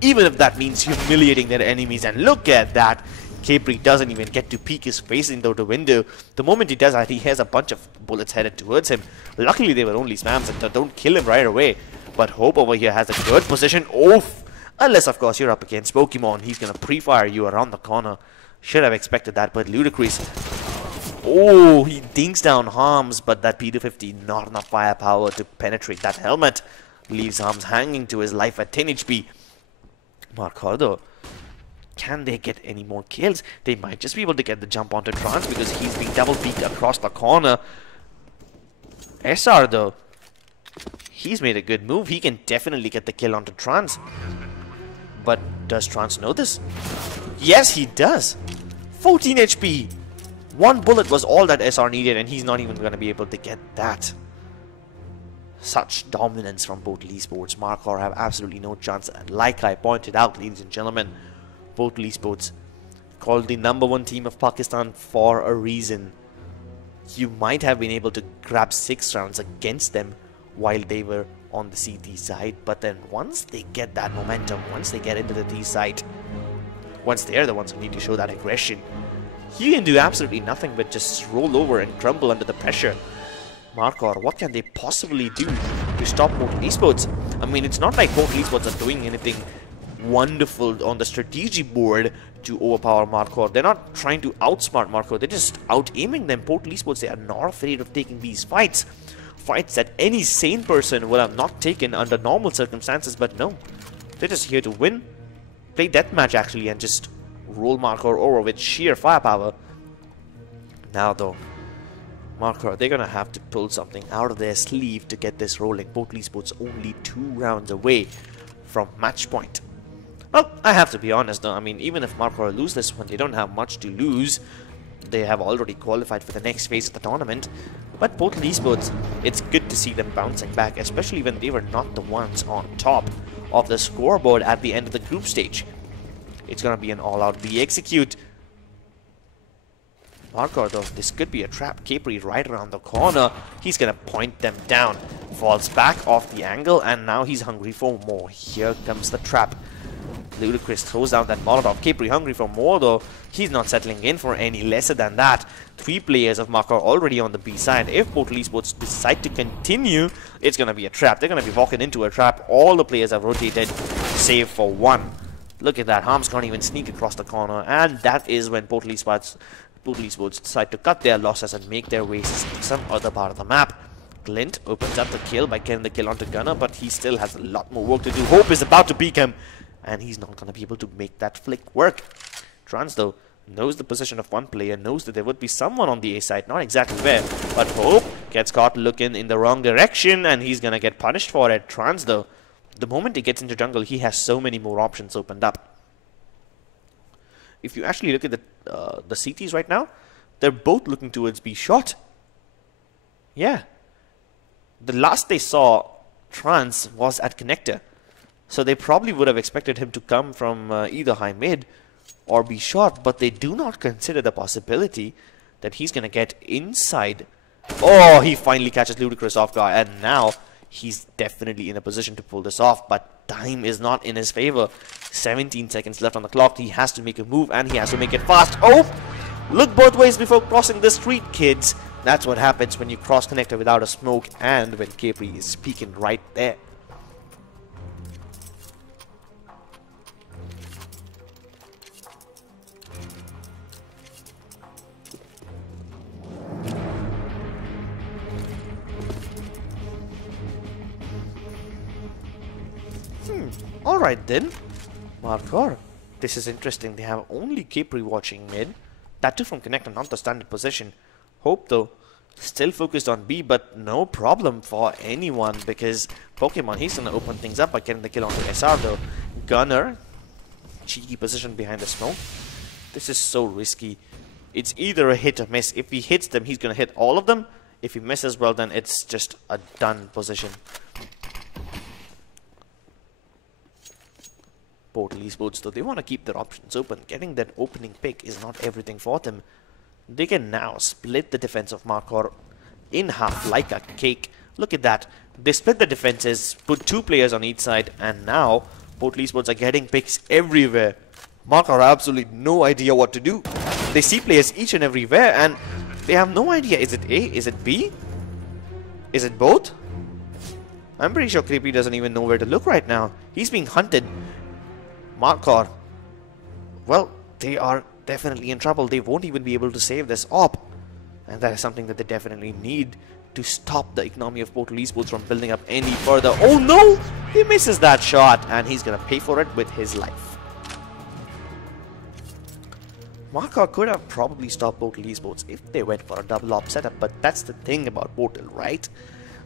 even if that means humiliating their enemies. And look at that. Capri doesn't even get to peek his face into the window. The moment he does that, he has a bunch of bullets headed towards him. Luckily, they were only spams and don't kill him right away. But Hope over here has a good position. Oof! Unless, of course, you're up against Pokemon. He's going to pre-fire you around the corner. Should have expected that, but Ludicrous. Oh, he dinks down Harms, but that P250, not enough firepower to penetrate that helmet. Leaves Harms hanging to his life at 10 HP. Marcardo, can they get any more kills? They might just be able to get the jump onto Trance because he's being double peeked across the corner. SR though, he's made a good move. He can definitely get the kill onto Trance. But does Trance know this? Yes, he does. 14 HP. One bullet was all that SR needed, and he's not even going to be able to get that. Such dominance from Portal Esports. Markor have absolutely no chance. And like I pointed out, ladies and gentlemen, Portal Esports, called the #1 team of Pakistan for a reason. You might have been able to grab 6 rounds against them while they were on the CT side, but then once they get that momentum, once they get into the T side, once they're the ones who need to show that aggression, you can do absolutely nothing but just roll over and crumble under the pressure. Markor, what can they possibly do to stop Portal Esports? I mean, it's not like Portal Esports are doing anything wonderful on the strategy board to overpower Markor. They're not trying to outsmart Markor, they're just out-aiming them. Portal Esports, they are not afraid of taking these fights. Fights that any sane person would have not taken under normal circumstances, but no. They're just here to win, play deathmatch actually, and just roll Markor over with sheer firepower. Now though, Markor, they're gonna have to pull something out of their sleeve to get this rolling. Portal Esports only 2 rounds away from match point. Well, I have to be honest though, I mean, even if Markor lose this one, they don't have much to lose. They have already qualified for the next phase of the tournament. But Portal Esports, it's good to see them bouncing back, especially when they were not the ones on top of the scoreboard at the end of the group stage. It's gonna be an all-out B execute. Markor though, this could be a trap. Capri right around the corner. He's gonna point them down. Falls back off the angle, and now he's hungry for more. Here comes the trap. Ludicrous throws down that Molotov. Capri hungry for more though. He's not settling in for any lesser than that. 3 players of Markor already on the B side. If Portal Esports decide to continue, it's gonna be a trap. They're gonna be walking into a trap. All the players have rotated, save for one. Look at that. Harms can't even sneak across the corner, and that is when Portal Esports decide to cut their losses and make their way to some other part of the map. Glint opens up the kill by getting the kill onto Gunner, but he still has a lot more work to do. Hope is about to peek him, and he's not going to be able to make that flick work. Trance, though, knows the position of one player, knows that there would be someone on the A side, not exactly where, but Hope gets caught looking in the wrong direction, and he's going to get punished for it. Trance, though, the moment he gets into jungle, he has so many more options opened up. If you actually look at the CTs right now, they're both looking towards B shot. Yeah. The last they saw Trance was at connector. So they probably would have expected him to come from either high mid or B short, but they do not consider the possibility that he's going to get inside. Oh, he finally catches Ludicrous off guard, and now he's definitely in a position to pull this off, but time is not in his favor. 17 seconds left on the clock. He has to make a move, and he has to make it fast. Oh, look both ways before crossing the street, kids. That's what happens when you cross connector without a smoke, and when Capri is peeking right there. Alright then. Markor. This is interesting. They have only Capri watching mid. That too from connector, not the standard position. Hope though, Still focused on B, but no problem for anyone because Pokemon, he's going to open things up by getting the kill onto SR though. Gunner, cheeky position behind the smoke. This is so risky. It's either a hit or miss. If he hits them, he's going to hit all of them. If he misses, well then it's just a done position. Portal Esports though, they want to keep their options open. Getting that opening pick is not everything for them. They can now split the defense of Markor in half like a cake. Look at that. They split the defenses, put 2 players on each side, and now Portal Esports are getting picks everywhere. Markor have absolutely no idea what to do. They see players each and everywhere, and they have no idea. Is it A? Is it B? Is it both? I'm pretty sure Creepy doesn't even know where to look right now. He's being hunted. Markor, well, they are definitely in trouble. They won't even be able to save this op. And that is something that they definitely need to stop the economy of Portal Esports from building up any further. Oh no! He misses that shot and he's gonna pay for it with his life. Markor could have probably stopped Portal Esports if they went for a double op setup, but that's the thing about Portal, right?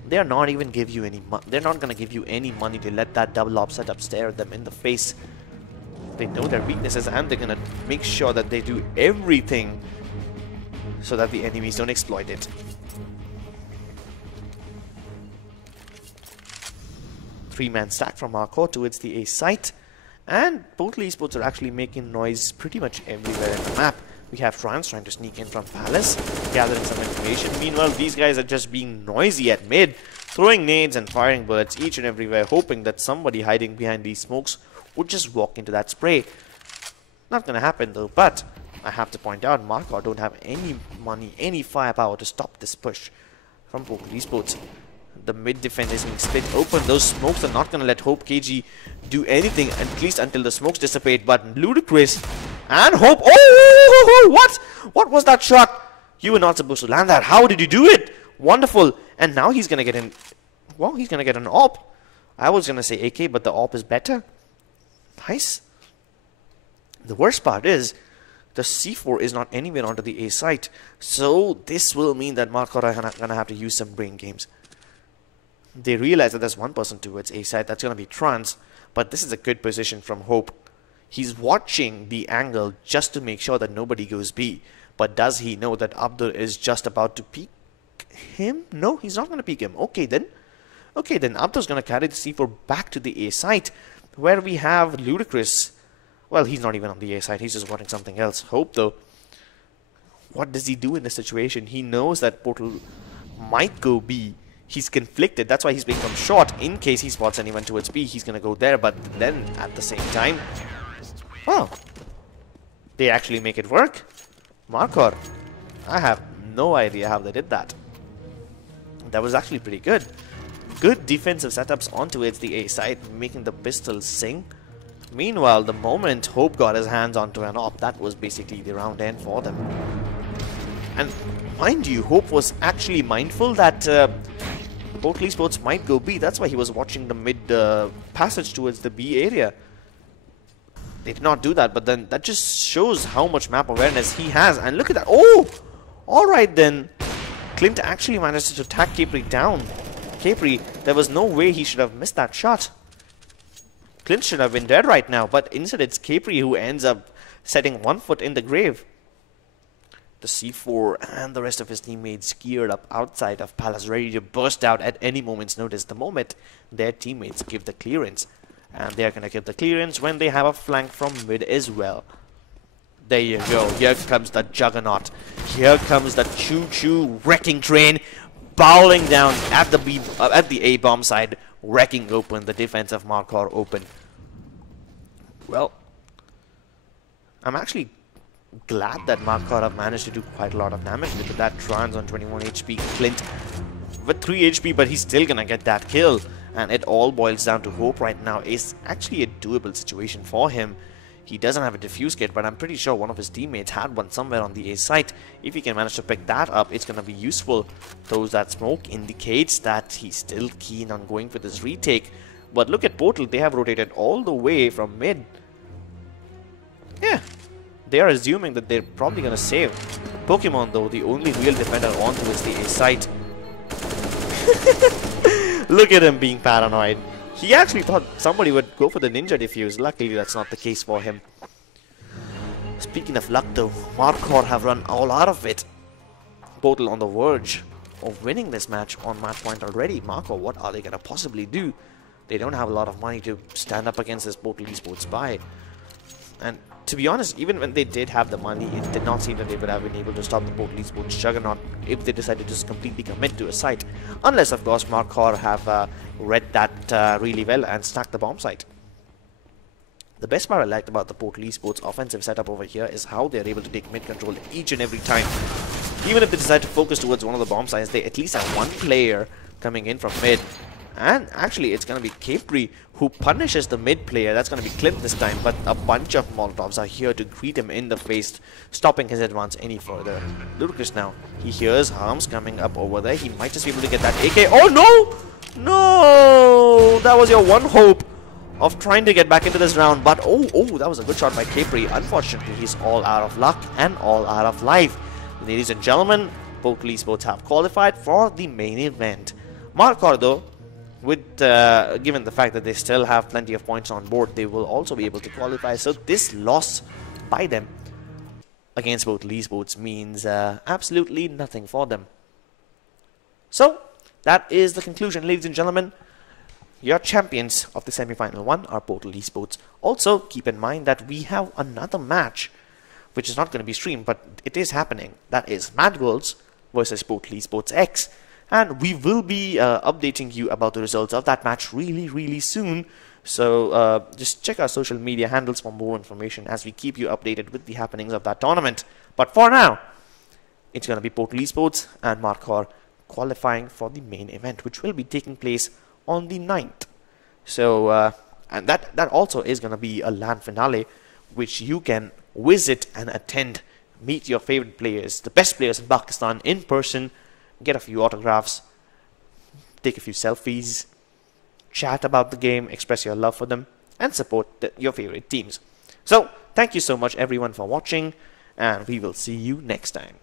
They're not even give you any they're not gonna give you any money to let that double op setup stare them in the face. They know their weaknesses and they're gonna make sure that they do everything so that the enemies don't exploit it. Three-man stack from Markor towards the A site, and Portal Esports are actually making noise pretty much everywhere in the map. We have France trying to sneak in from Palace, gathering some information. Meanwhile, these guys are just being noisy at mid, throwing nades and firing bullets each and everywhere, hoping that somebody hiding behind these smokes would just walk into that spray. Not gonna happen though, but I have to point out Markor don't have any money, any firepower to stop this push from Portal Esports. The mid defense is being split open. Those smokes are not gonna let Hope KG do anything, at least until the smokes dissipate. But Ludicrous and Hope, oh, what? What was that shot? You were not supposed to land that. How did you do it? Wonderful. And now he's gonna get in. Well, he's gonna get an AWP. I was gonna say AK, but the AWP is better. Nice. The worst part is the C4 is not anywhere onto the A site, so this will mean that Markor are gonna have to use some brain games. They realize that there's one person towards A site, that's gonna be Trans, but this is a good position from Hope. He's watching the angle just to make sure that nobody goes B, but does he know that Abdur is just about to peek him? No, he's not gonna peek him. Okay then Abdur's gonna carry the C4 back to the A site, where we have Ludicrous. Well, he's not even on the A side, he's just watching something else. Hope though, what does he do in this situation? He knows that Portal might go B. He's conflicted, that's why he's playing from short. In case he spots anyone towards B, he's gonna go there, but then at the same time, well, they actually make it work. Markor, I have no idea how they did that. That was actually pretty good. Good defensive setups onto its the A side, making the pistols sing. Meanwhile, the moment Hope got his hands onto an AWP, that was basically the round end for them. And mind you, Hope was actually mindful that Portal Esports might go B. That's why he was watching the mid passage towards the B area. They did not do that, but then that just shows how much map awareness he has. And look at that. Oh! Alright then. Clint actually managed to attack Capri down. Capri, there was no way he should have missed that shot. Clint should have been dead right now, but instead it's Capri who ends up setting one foot in the grave. The C4 and the rest of his teammates geared up outside of Palace, ready to burst out at any moment's notice the moment their teammates give the clearance. And they're going to give the clearance when they have a flank from mid as well. There you go. Here comes the juggernaut. Here comes the choo-choo wrecking train, bowling down at the A bomb side, wrecking open the defense of Markor open. Well, I'm actually glad that Markor have managed to do quite a lot of damage. Look at that, Trans on 21 HP, Clint with 3 HP, but he's still gonna get that kill. And it all boils down to Hope right now. It's actually a doable situation for him. He doesn't have a defuse kit, but I'm pretty sure one of his teammates had one somewhere on the A site. If he can manage to pick that up, it's going to be useful. Throws that smoke indicates that he's still keen on going for this retake. But look at Portal, they have rotated all the way from mid. Yeah, they are assuming that they're probably going to save. Pokemon, though, the only real defender onto is the A site. Look at him being paranoid. He actually thought somebody would go for the ninja defuse. Luckily, that's not the case for him. Speaking of luck, though, Markor have run all out of it. Portal on the verge of winning this match on match point already. Markor, what are they going to possibly do? They don't have a lot of money to stand up against this Portal Esports buy. And to be honest, even when they did have the money, it did not seem that they would have been able to stop the Portal Esports juggernaut if they decided to just completely commit to a site. Unless, of course, Markor have read that really well and stacked the bomb site. The best part I liked about the Portal Esports offensive setup over here is how they're able to take mid control each and every time. Even if they decide to focus towards one of the bomb sites, they at least have one player coming in from mid. And actually, it's going to be Capri who punishes the mid player. That's going to be Clint this time, but a bunch of Molotovs are here to greet him in the face, stopping his advance any further. Ludicrous now. He hears harms coming up over there. He might just be able to get that AK. Oh, no! No! That was your one hope of trying to get back into this round. But, oh, that was a good shot by Capri. Unfortunately, he's all out of luck and all out of life. Ladies and gentlemen, Portal Esports have qualified for the main event. Markor, though, with given the fact that they still have plenty of points on board, they will also be able to qualify. So this loss by them against Portal Esports means absolutely nothing for them. So that is the conclusion, ladies and gentlemen. Your champions of the semi-final one are Portal Esports. Also, keep in mind that we have another match, which is not going to be streamed, but it is happening. That is Mad Worlds versus Portal Esports X. And we will be updating you about the results of that match really soon. So just check our social media handles for more information as we keep you updated with the happenings of that tournament. But for now, it's going to be Portal Esports and Markor qualifying for the main event, which will be taking place on the 9th. So, and that also is going to be a LAN finale, which you can visit and attend, meet your favorite players, the best players in Pakistan in person, get a few autographs, take a few selfies, chat about the game, express your love for them, and support your favorite teams. So, thank you so much everyone for watching, and we will see you next time.